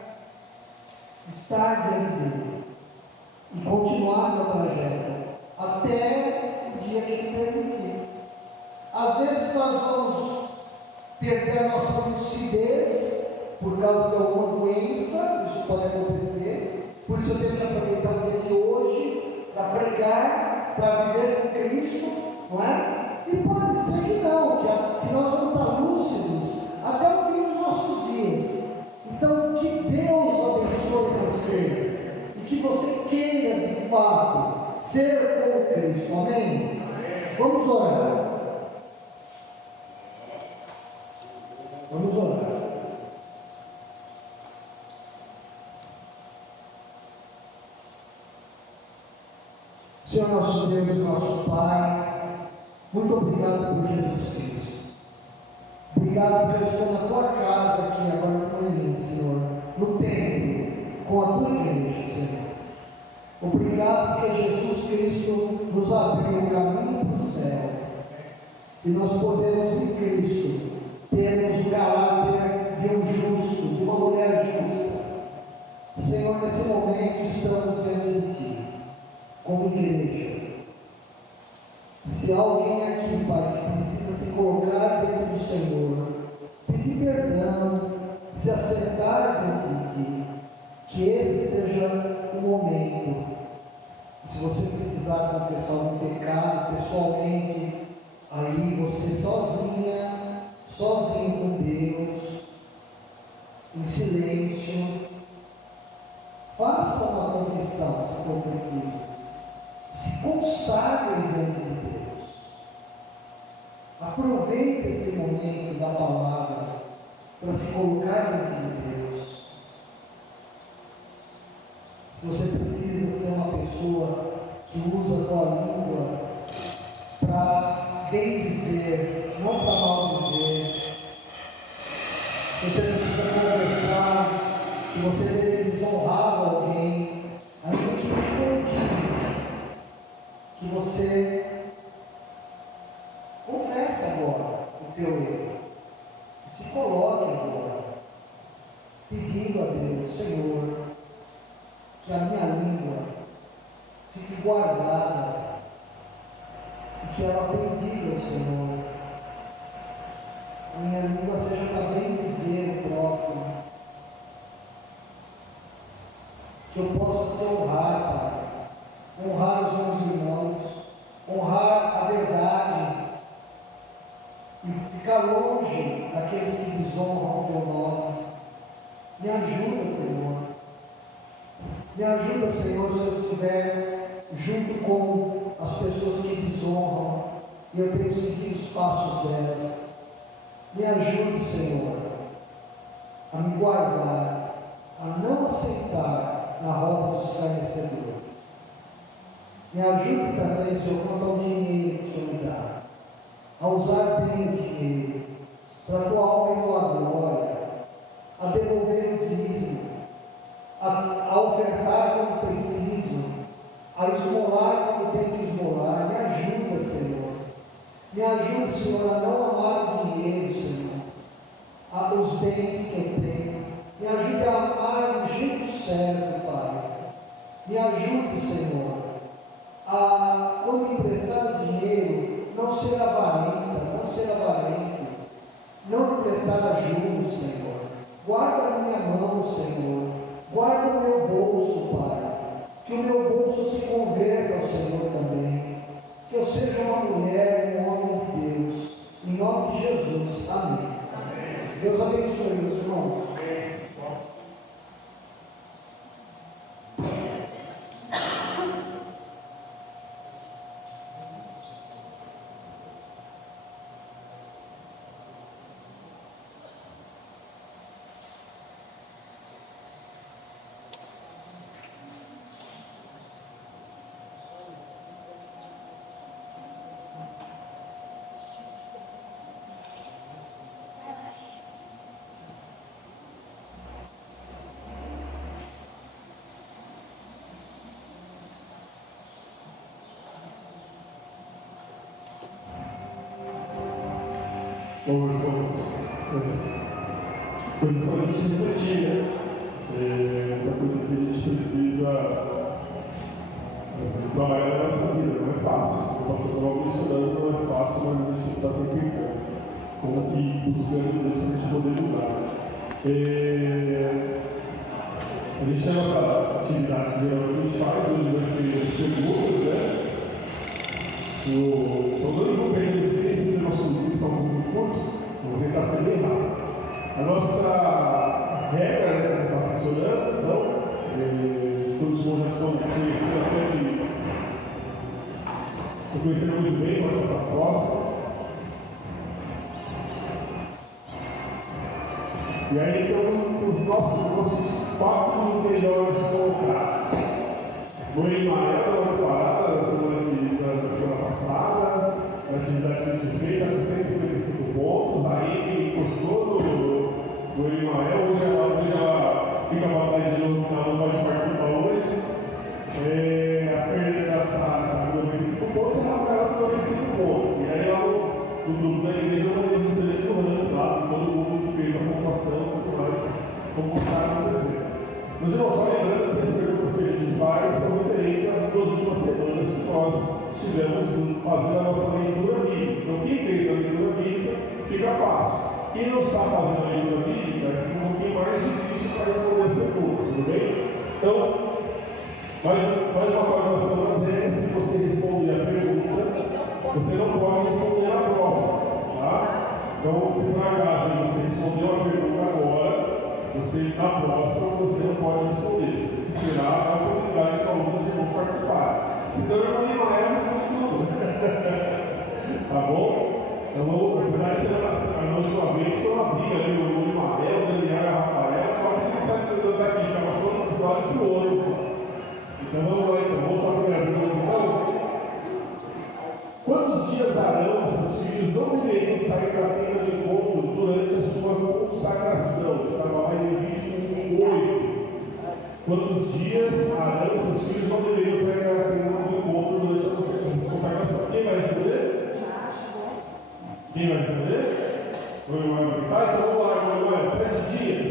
perder a nossa lucidez por causa de alguma doença, isso pode acontecer. Por isso eu tenho que aproveitar o dia de hoje para pregar, para viver com Cristo, não é? E pode ser que não, que nós vamos estar lúcidos até o fim dos nossos dias. Então, que Deus abençoe você e que você queira, de fato, ser como Cristo. Amém? Vamos orar. Vamos orar. Senhor nosso Deus e nosso Pai, muito obrigado por Jesus Cristo. Obrigado porque eu estou na tua casa aqui agora de manhã, Senhor, no templo, com a tua igreja, Senhor. Obrigado porque Jesus Cristo nos abriu o caminho para o céu. E nós podemos em Cristo termos o caráter de um justo, de uma mulher justa. Senhor, nesse momento estamos diante de Ti, como igreja. Se alguém aqui, Pai, que precisa se colocar dentro do Senhor, pedir perdão, se acertar diante de Ti, que esse seja o momento. Se você precisar confessar um pecado pessoalmente, aí você sozinho com Deus, em silêncio, faça uma confissão, se for preciso. Se consagre diante de Deus. Aproveite esse momento da palavra para se colocar diante de Deus. Se você precisa ser uma pessoa que usa a tua língua para bem dizer, não para mal dizer. Se você precisa conversar, que você deve desonrar alguém, ainda que que você confesse agora o teu erro. E se coloque agora, pedindo a Deus, Senhor, que a minha língua fique guardada e que ela bendiga o Senhor. A minha língua seja para bem dizer o próximo. Que eu possa te honrar, Pai. Honrar os meus irmãos, honrar a verdade e ficar longe daqueles que desonram o teu nome. Me ajuda, Senhor. Me ajuda, Senhor, se eu estiver junto com as pessoas que desonram e eu tenho seguido os passos delas. Me ajude, Senhor, a me guardar, a não aceitar na roda dos escarnecedores. Me ajude também, Senhor, quanto ao dinheiro que o Senhor me dá, a usar bem o dinheiro, para a tua alma e tua glória, a devolver o dízimo, a ofertar quando preciso, a esmolar quando tenho que esmolar. Me ajuda, Senhor. Me ajude, Senhor, a não amar o dinheiro, Senhor, os bens que eu tenho. Me ajude a amar do jeito certo, Pai. Me ajude, Senhor, a, quando emprestar o dinheiro, não ser avarento, não emprestar a juros, Senhor. Guarda a minha mão, Senhor. Guarda o meu bolso, Pai. Que o meu bolso se converta ao Senhor também. Que eu seja uma mulher, um homem de Deus. Em nome de Jesus. Amém. Amém. Deus abençoe, meus irmãos. Bom, irmãos, coisas para a gente refletir, né? Uma coisa que a gente precisa, às vezes, trabalhar na nossa vida, não é fácil. O pastor Paulo estudando não é fácil, mas a gente tem que estar sempre pensando. e buscando Deus para a gente poder mudar. A gente tem a nossa atividade que a gente faz, hoje vai ser as perguntas, né? Então, eu vou perder o tempo do nosso grupo, está muito curto, vou tentar ser bem rápido. A nossa regra, né, está funcionando, então, todos os bons já estão conhecendo até de. Estou conhecendo muito bem, pode passar a próxima. E aí, então, os nossos 4 melhores colocados. No Emael, na parada da semana passada, na atividade que a gente fez, está com 155 pontos. Aí, encostou no Emael, hoje ela fica para trás de novo, não pode participar hoje. A perda dessa 95 pontos, ela vai lá para 95 pontos. E aí, ela, no grupo da igreja, eu mandei um excelente ranking lá, todo mundo que fez a pontuação, tudo mais, como está acontecendo. Mas, irmão, só lembrando que as perguntas que a gente faz são referentes às 2 últimas semanas que nós estivemos fazendo a nossa leitura bíblica. Então, quem fez a leitura bíblica, fica fácil. Quem não está fazendo a leitura bíblica, fica um pouquinho mais difícil para responder as perguntas, tudo bem? Então, mais uma atualização das regras. Se você responder a pergunta, você não pode responder na próxima, tá? Então, se por acaso você respondeu a pergunta agora, na próxima você não pode responder. Você tem que esperar a oportunidade para alguns irmãos participarem. Senão eu não me lembro de tudo. Tá bom? Então, apesar de ser a última vez, foi uma briga ali, o Lula Mael, o Daniel e o Rafael, quase que não sai tudo daqui, estava só de um lado e para o outro. Então vamos lá, então, vamos para a primeira pergunta. Quantos dias Arão e seus filhos não deveriam sair da tenda de encontro durante a sua consagração? Estava lá em Levítico 8. Quantos dias Arão e seus filhos não deveriam sair da tenda de encontro durante a consagração? Quem vai responder? Quem vai responder? O irmão vai gritar? Então vamos lá, irmão. 7 dias,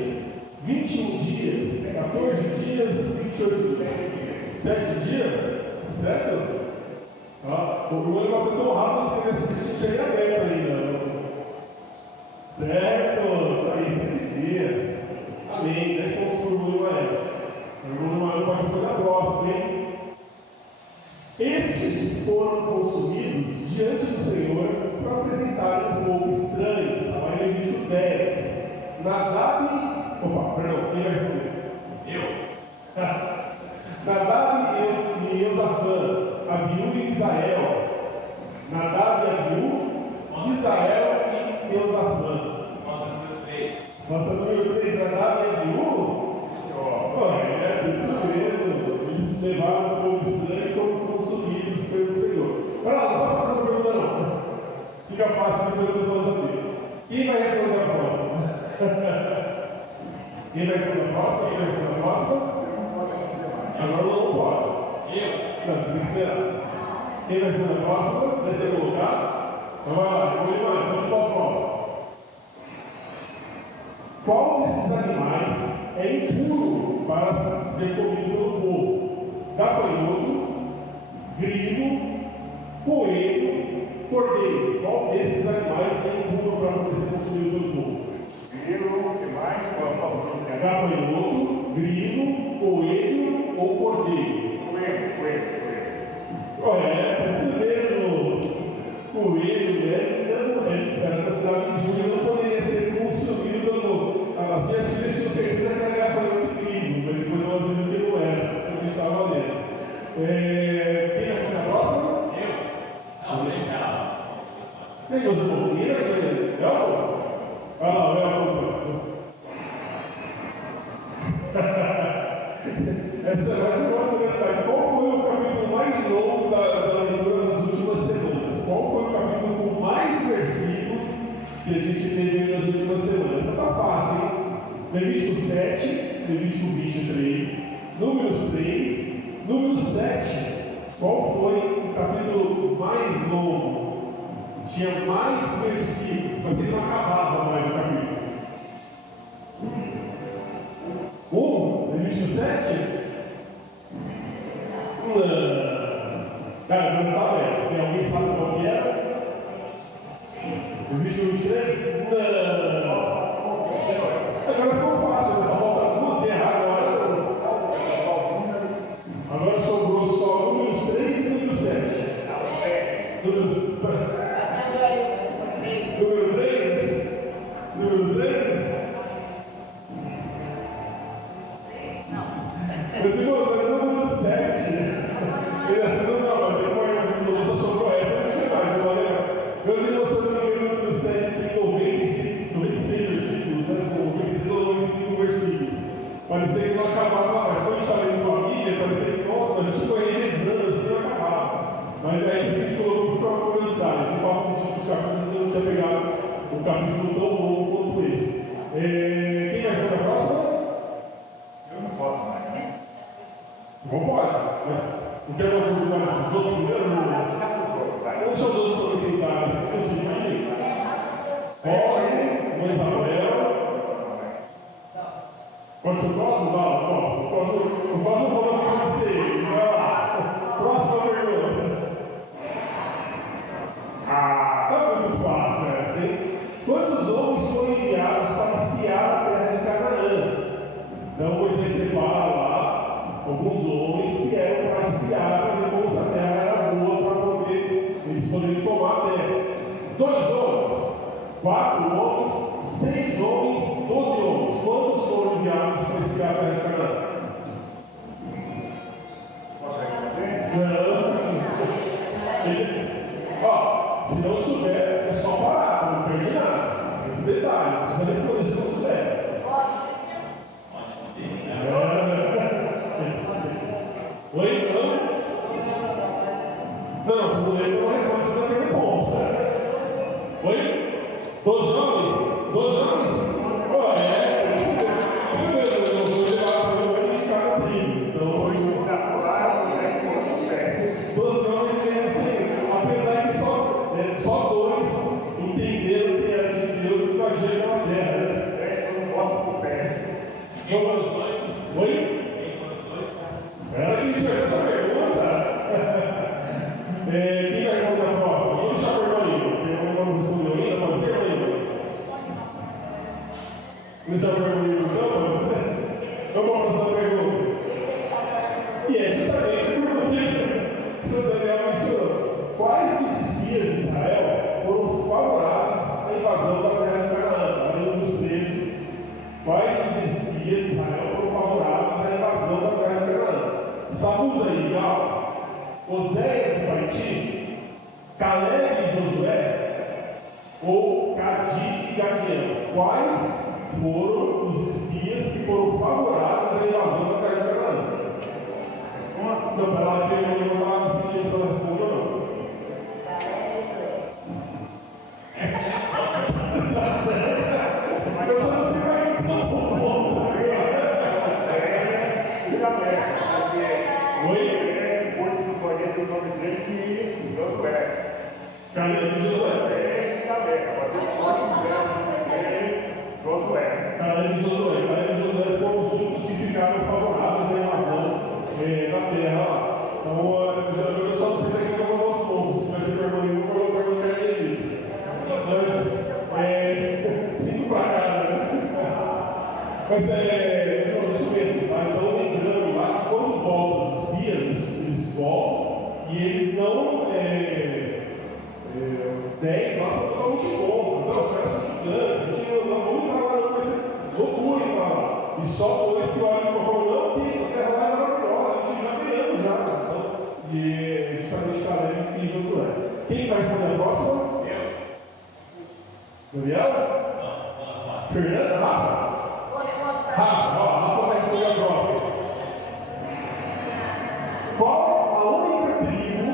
21 dias, 14 dias, 28 dias. 7 dias? Certo? O irmão vai foi tão rápido que esse texto chega aberto ainda. Certo? Isso aí, 7 dias. Amém. 10 pontos por irmão Emael. O irmão Emael pode responder a próxima, hein? Estes foram consumidos diante do Senhor para apresentarem um fogo estranho. Está lá em Levítico 10. Nadab. Quem vai responder? Eu. Nadab e Eusafã, Abiú e Israel. Nadab e Abiú, Israel e Eusafã. Nossa número 3, Nadab e Abiú? É isso mesmo. Eles levaram o fogo estranho e foram consumidos pelo Senhor. Olha lá, não posso fazer uma pergunta não. Fica fácil depois as pessoas saberem. Quem vai responder a próxima? Quem vai responder a próxima? Quem vai responder a próxima? Agora não pode. Não, você tem que esperar. Quem vai responder a próxima? Terceiro lugar? Então vai lá, eu vou ir mais, vamos para a próxima. Qual desses animais é impuro para ser comido pelo povo? Gafanhoto, grilo, coelho, cordeiro. Qual desses animais é impuro para ser consumido pelo povo? Grilo, que mais? Gafanhoto, grilo, coelho ou cordeiro? Coelho. É isso mesmo. Coelho, era considerado impuro, não poderia ser consumido pelo. As minhas filhas tinham certeza que era gafanhoto e grilo, mas depois elas viram que não era, porque a gente estava lendo. Quem vai ficar na próxima? Eu. Não, deixa ela. Tem os irmãos? Quem vai querer? Vai lá, vai lá. Essa é uma curiosidade. Qual foi o capítulo mais longo da leitura nas últimas semanas? Qual foi o capítulo com mais versículos que a gente teve nas últimas semanas? Essa está fácil, hein? Levítico 7, Levítico 23, Números 3, Números 7. Qual foi o capítulo mais longo? Tinha mais versículos, mas ele não acabava mais o capítulo. Levítico 7? Cara, não está vendo. Tem alguém que sabe qual que era? Levítico 23? Não quero perguntar os outros primeiro. Vamos chamar os outros para tentar. Você imagina? Cosmo, Isabel. Pode ser o Cosmo? Não, o Cosmo falou que pode ser. Vai lá. Próxima pergunta. Tá muito fácil essa, hein? Quantos homens foram enviados para espiar a terra de Canaã? Então Moisés separa lá alguns homens que eram para espiar, para ver como essa terra era boa, para poder eles poderem tomar a terra. 2 homens, 4 homens, 6 homens, 12 homens. Quantos foram enviados para espiar a terra de Canaã? Posso responder? Não. Se não souber, é só parar, não perde nada. Esse detalhe, não precisa responder se não souber. Oi? Não, se não lembra, não responde, você vai ter ponto. Oi? 12 homens? 12 homens? Isso mesmo, eu vou levar para de cada tribo. Então, hoje está claro, 12 homens é assim, apesar que só 2 entenderam que era de Deus e invadiram a terra, né? Eu não posso por pé. Quem foram os 2? Oi? Quem foram os 2? Era que tinha essa pergunta. Quem vai responder a próxima? Eu já perguntei. Eu não respondeu ainda, pode ser ainda? Eu já perguntei então, pode ser? Vamos para a próxima pergunta. E é justamente a pergunta que o Daniel mencionou. Quais dos espias de Israel foram favoráveis à invasão da terra de Canaã? Além dos 13. Quais dos espias de Israel foram favoráveis à invasão da terra de Canaã? Estamos aí, legal? Oséias e Pariti, Caleb e Josué, ou Cadi e Gadiel? Quais foram os espias que foram favoráveis à invasão da terra de Canaã? Não, para lá, eu não estava decidindo se ela responde ou não. Tá certo. Mas eu só não sei mais o que eu vou. Oi? O nome dele que Josué. Caleb e Josué. Josué. Caleb e Josué foram os únicos que ficaram favoráveis à invasão da terra lá. Então, eu só não sei para que eu vou dar os pontos. Se vai ser pergunta, eu vou perguntar ele. Mas, 5 para cada, né? Mas isso mesmo, tá? Então, lembrando lá que quando voltam os espias, eles voltam. E eles não 10 lá são totalmente contra. Então, os caras são estudantes, a gente não vamos estar lá, vai ser loucura e tal. E só 2 que olham e falam, não, que isso, a terra lá é maravilhosa, a gente já ganhamos já. Então, e justamente Caleb e Josué. Quem vai responder a próxima? Gabriel? Fernanda? Rafa? Rafa vai responder a próxima. Qual a única tribo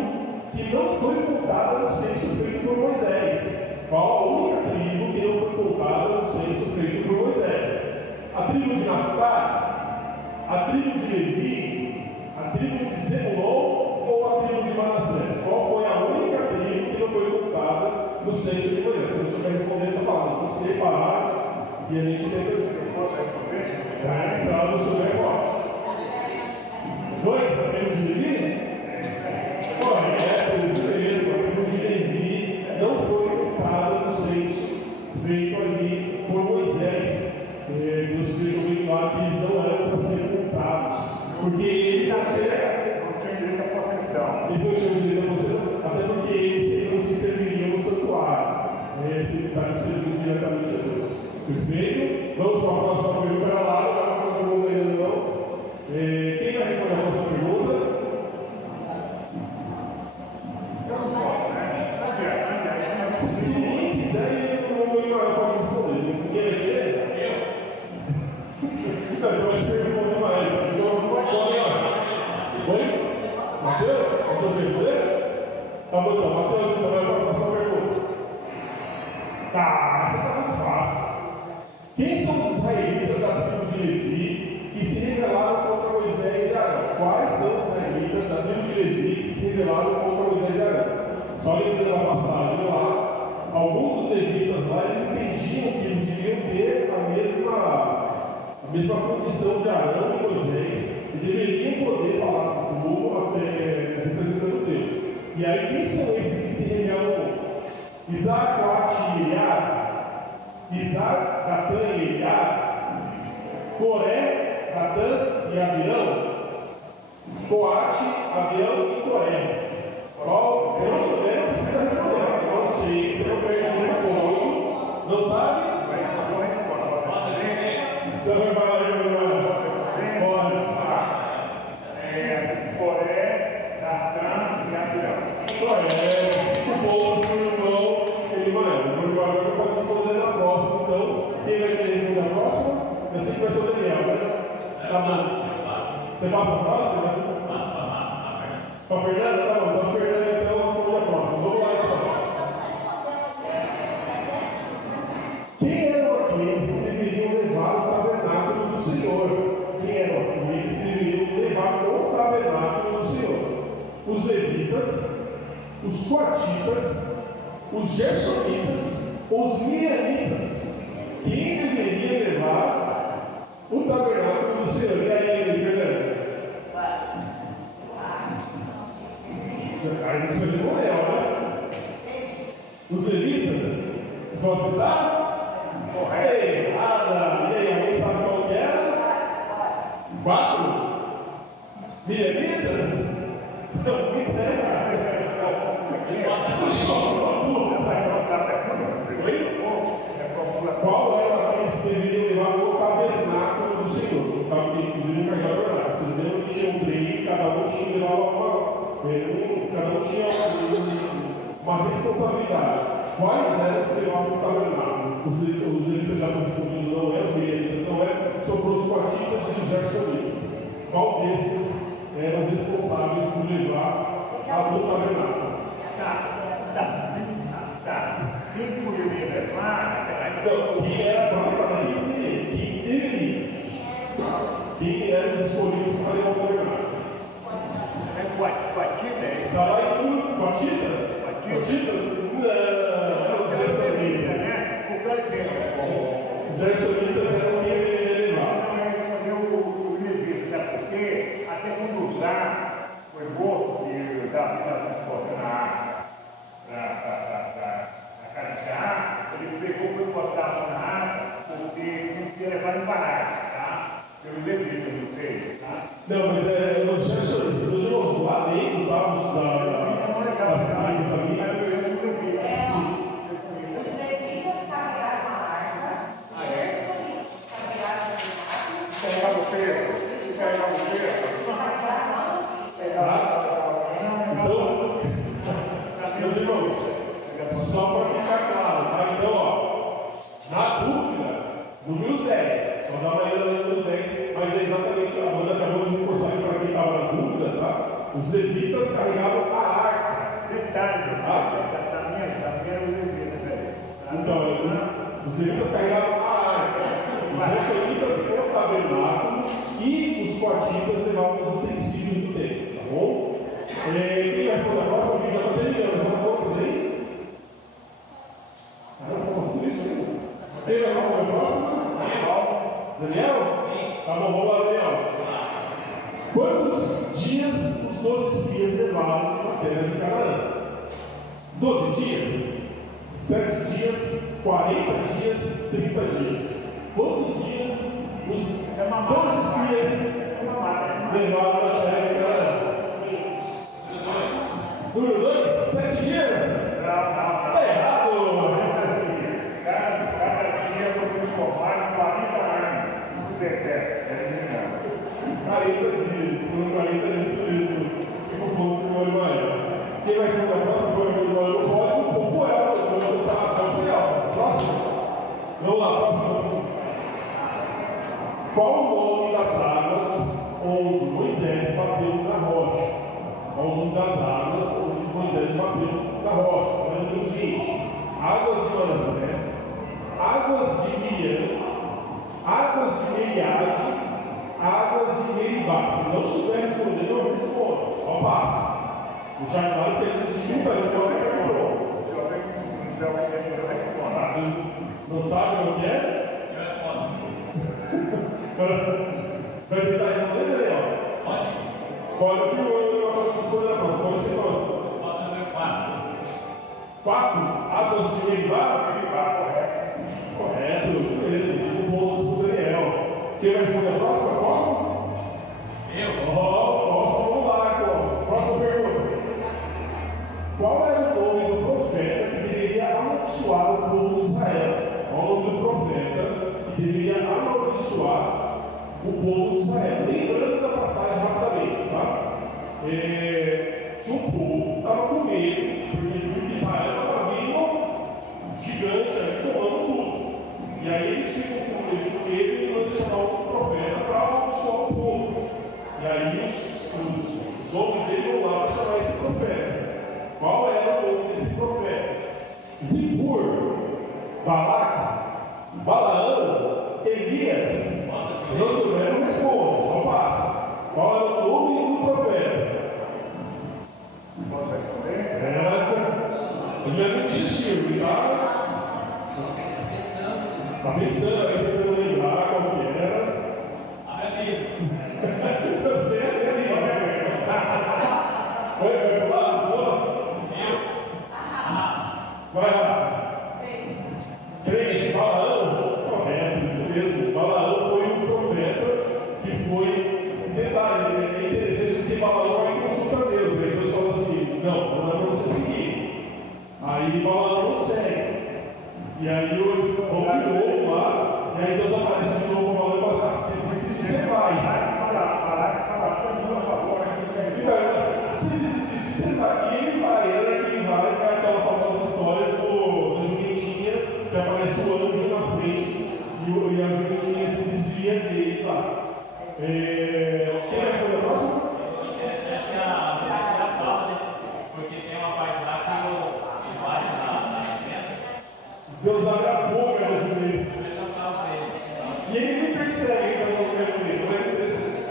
que não foi contada no censo feito por Moisés? Qual a única tribo que não foi contada no censo feito por Moisés? A tribo de Naftali, a tribo de Levi, a tribo de Zebulon ou a tribo de Manassés? Qual foi a única tribo que não foi contada no censo de Moisés? Se você vai responder, só fala, não sei parar e a gente tem que se ela não souber, pode. 2, a tribo de Levi? Por isso mesmo, a tribo de Levi não foi contada no censo feito ali por Moisés. Deus deixou bem claro que eles não eram para ser contados, porque eles não tinham direito à possessão. Eles não tinham direito à possessão, até porque eles não se serviriam no santuário. Eles estavam servindo diretamente a Deus. Perfeito? Vamos para a próxima pergunta. Para lá, já não foi pergunta ainda não. Quem vai responder a próxima pergunta? Se ninguém quiser, o Manuel pode responder. Ninguém vai querer? Então, eu acho que ele respondeu mais. Oi? Matheus? Matheus vai responder? Tá bom, então. Matheus, então vai para a próxima pergunta. Tá, essa está muito fácil. Quem são os israelitas da tribo de Levi que se rebelaram contra Moisés e Arão? Quais são os israelitas da da tribo de Levi que se rebelaram contra Moisés e Arão. Só lembrando a passagem lá, alguns dos levitas lá, eles entendiam que eles deviam ter a mesma condição de Arão e Moisés, e deveriam poder falar com o povo representando Deus. E aí, quem são esses que se rebelam? Isaac, Coate e Eliab, Isaac, Datã e Eliab, Coré, Datã e Abirão, Coate, Abirão e Coré. Qual? Se não souber, não precisa responder. Se não sei, se não perde muito pouco, não sabe? Então vai falar aí, meu irmão. Pode. Coré, Datã e Abirão. Coré, 5 pontos para o irmão Elimael. O irmão agora pode responder na próxima. Então, quem vai querer responder na próxima? Eu sei que vai ser o Daniel, né? Tá bom. Você passa a próxima? Para a Fernanda? Tá bom. Para a Fernanda, então, nós vamos a próxima. Vamos lá, então. Quem eram aqueles que deveriam levar o tabernáculo do Senhor? Quem eram aqueles que deveriam levar o tabernáculo do Senhor? Os levitas, os coatitas, os gersonitas, os mianitas. Quem deveria levar o tabernáculo do Senhor? E aí, Fernanda? Aí não precisa de Moel, né? Os levitas? Resposta está? Errada. E aí, alguém sabe qual que era? 4? Mianitas? Não, muito errado. Qual era aqueles que deveriam levar o tabernáculo do Senhor? O tabernáculo que deveriam carregar o tabernáculo. Vocês lembram que tinham 3, cada um tinha que levar cada um tinha uma responsabilidade. Quais eram os que levavam o tabernáculo? Os levitas já foram respondidos, não é, os levitas não é, sobrou os coatitas e os gersonitas. Qual desses eram responsáveis por levar o tabernáculo? Quem poderia levar? Então, quem era para ele? Quem deveria? Quem eram os escolhidos para levar o tabernáculo? Está lá em tudo, Coatitas? Não, os gersonitas. Os gersonitas eram quem deveria levar. Eu lhe sabe por quê? Até quando usar foi morto e da vida na água para acariciar, ele pegou e botar a mão na água, porque tem que ser levado em barragens, tá? Pelos levitas, não sei, tá? Não, mas os gersonitas, os irmãos lá dentro, tá? Os levitas carregaram a arca, os gersonitas carregaram o Carregava o peso, carregava o peso. Então, meus irmãos, só para ficar claro, tá? Então, ó, na dúvida, no 1010, só dá uma olhada no 1010, mas é exatamente a banda acabou de reforçar aqui para quem estava na dúvida, tá? Os levitas carregavam a arca. Detalhe, da minha levitas aí. Então, os levitas carregavam a arca, os gersonitas o tabernáculo e os coatitas levavam os utensílios do templo, tá bom? Quem vai responder a próxima? Quem já está terminando? Vamos quantos aí? Caramba, tudo isso aí. Quem vai falar a próxima? Daniel? Tá bom, vamos lá, Daniel. Quantos dias os 12 espias levaram na terra de Canaã? 12 dias? 7 dias? 40 dias? 30 dias? Quantos dias os 12 espias levaram na terra de Canaã? Número 2, 7 dias? Está errado! Cada dia eu fui formar 40 anos no deserto. 40 dias, foram 40 dias subindo. 5 pontos para o irmão Emael. Quem vai responder a próxima foi o irmão Emael. Não pode, um pouco ela, eu vou botar até o final. Próximo. Vamos lá, próximo. Qual o nome das águas onde Moisés bateu na rocha? Qual o nome das águas onde Moisés bateu na rocha? Olha o seguinte: águas de Manassés, águas de Miriam, águas de Meriade, águas de Meribá. Se não souber responder, não responde, só passa. Já claro que ele junta de qualquer pergunta. Não sabe o que é? Vai tentar responder aí, ó. Pode que eu escolher a prova. Qual você gosta? Pode número 4. 4. Águas de Meribá? Correto, isso mesmo. 5 pontos para o Daniel. Quem vai responder a próxima? Próxima? Eu? Próximo, vamos lá, próxima pergunta. Qual era o nome do profeta que deveria amaldiçoar o povo de Israel? Qual o nome do profeta que deveria amaldiçoar o povo de Israel? Lembrando da passagem rapidamente, tá? Tinha um povo que estava com medo, porque Israel estava vindo gigante ali tomando tudo. E aí eles ficam com medo e mandam chamar um profeta para amaldiçoar o povo. E aí os homens dele vão lá para chamar esse profeta. Qual era o nome desse profeta? Zippor, Balac, Balaão, Elias. Se não souber, não responde, só passa. Qual era o nome do profeta? Posso responder? Ele não desistiu, ele está pensando aí, tentando lembrar qual que era. A minha vida. Eu sei, é ali. Vai lá. Vai lá. 3. Balaão. Correto, isso mesmo. Balaão foi um profeta que foi. Detalhe, é interessante porque Balaão aí consulta Deus. Aí Deus fala assim: não é para você seguir. Aí Balaão não segue. E aí eles vão de novo lá. E aí Deus aparece de novo para Balaão e fala assim: se desistir, você vai. Se desistir, você vai. E ele vai aquela famosa história da jumentinha que aparece o anjo na frente e a jumentinha se desvia dele lá. Quem vai fazer a próxima? Porque tem uma parte lá que ele vai na venda. Deus abre a boca da jumenta. E ele nem percebe que está no lugar de medo.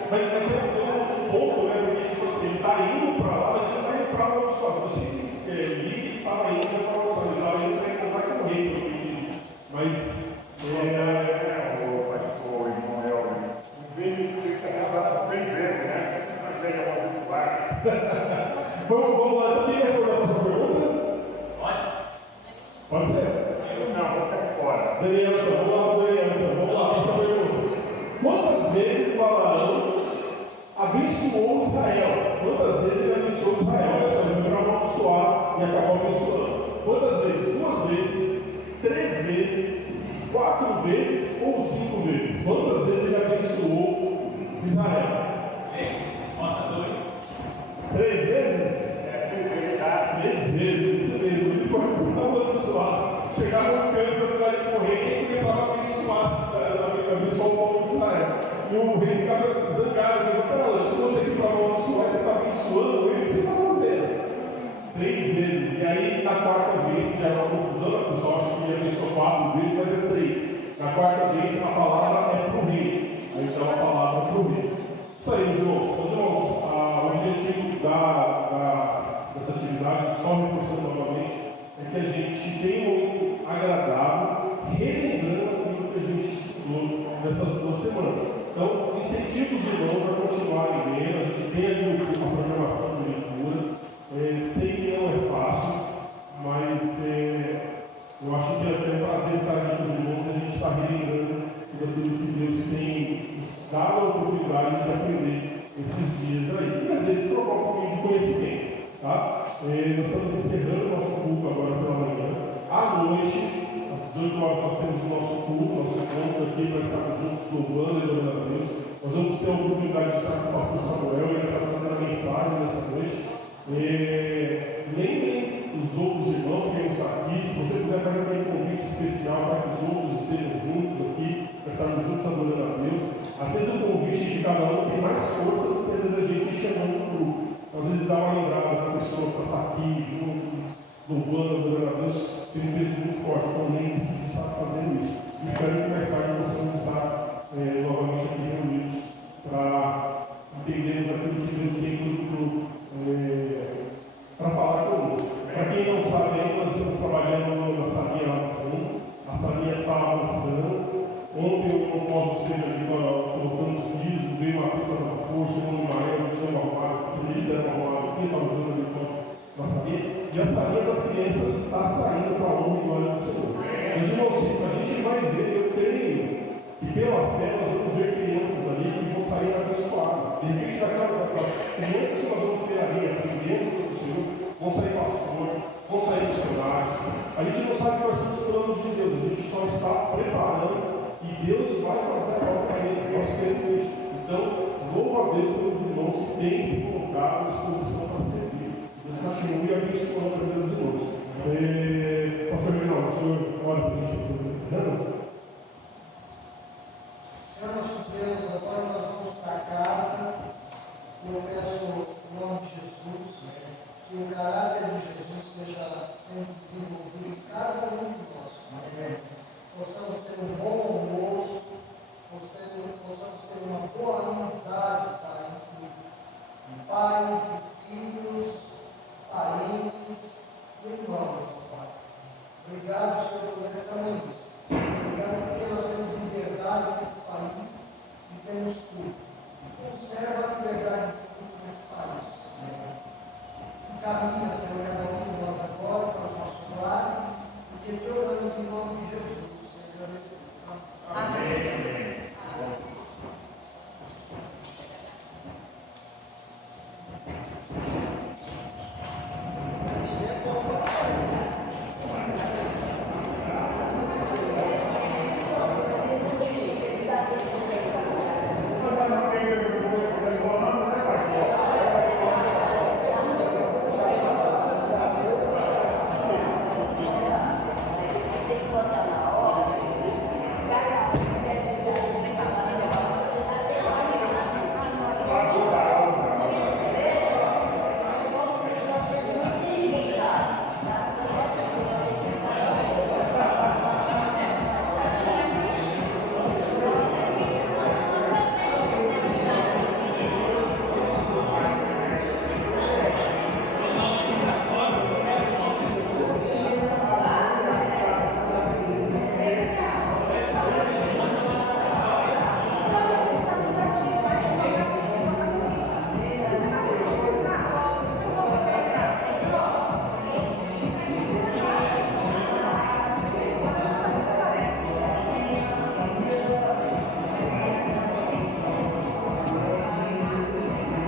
Mas tem um ponto, né? Porque tipo assim, ele está indo para lá, mas ele não está indo para lá só. Você liga que estava indo para lá só. Ele estava indo para encontrar com o rei. Mas. Vamos lá, então quem vai responder a próxima pergunta? Pode ser? Daniel, então, vamos lá, próxima pergunta. Quantas vezes Balaão abençoou Israel? Quantas vezes ele abençoou Israel? Olha só, ele vai amaldiçoar e acabou abençoando. Quantas vezes? 2 vezes, 3 vezes, 4 vezes ou 5 vezes? Quantas vezes ele abençoou Israel? 3 vezes? 3 vezes, isso mesmo. Ele foi muito amaldiçoado. Chegava no canto da cidade de morrer e começava a abençoar o povo de Israel. E o rei ficava zangado, perguntando: se você aqui para amaldiçoar, você está abençoando ele, o que você está fazendo? 3 vezes. E aí, na 4ª vez, que já era uma confusão, a pessoa acha que ele abençoou 4 vezes, mas é 3. Na 4ª vez, a palavra é para o rei. Aí então a palavra para o rei. Isso aí, meus irmãos. O objetivo dessa atividade, só reforçando novamente, é que a gente tenha um momento agradável, relembrando aquilo que a gente estudou nessas 2 semanas. Então, incentivo os irmãos a continuarem lendo. A gente tem ali a programação de leitura. Sei que não é fácil, mas eu acho que é um prazer estar aqui com os irmãos e a gente está relembrando tudo aquilo que Deus tem nos dado a oportunidade de aprender esses dias aí. E às vezes trocar um pouquinho de conhecimento. Tá? Nós estamos encerrando o nosso culto agora pela manhã. À noite, às 18 horas, nós temos o nosso culto, nosso encontro aqui, nós estamos juntos louvando e adorando a Deus. Nós vamos ter a oportunidade de estar com o pastor Samuel, ele está trazendo a mensagem nessa noite. Lembrem os outros irmãos que vão estar aqui. Se você puder fazer aquele convite especial para que os outros estejam juntos aqui, para estarmos juntos adorando a Deus. Às vezes o convite de cada um tem mais força do que às vezes a gente chamando o grupo. Às vezes dá uma lembrada da pessoa para estar aqui junto, louvando, adorando a Deus, tem um peso muito forte. Então lembre-se de estar fazendo isso. E espero que mais tarde possamos estar novamente aqui reunidos sabe quais são os planos de Deus, a gente só está preparando e Deus vai fazer a obra para ele. Nós queremos isso. Então, louvo a Deus pelos irmãos que têm se colocado à disposição para servir. Deus continue abençoando a vida dos irmãos. Pastor Miguel, o senhor ora para a gente, encerrando?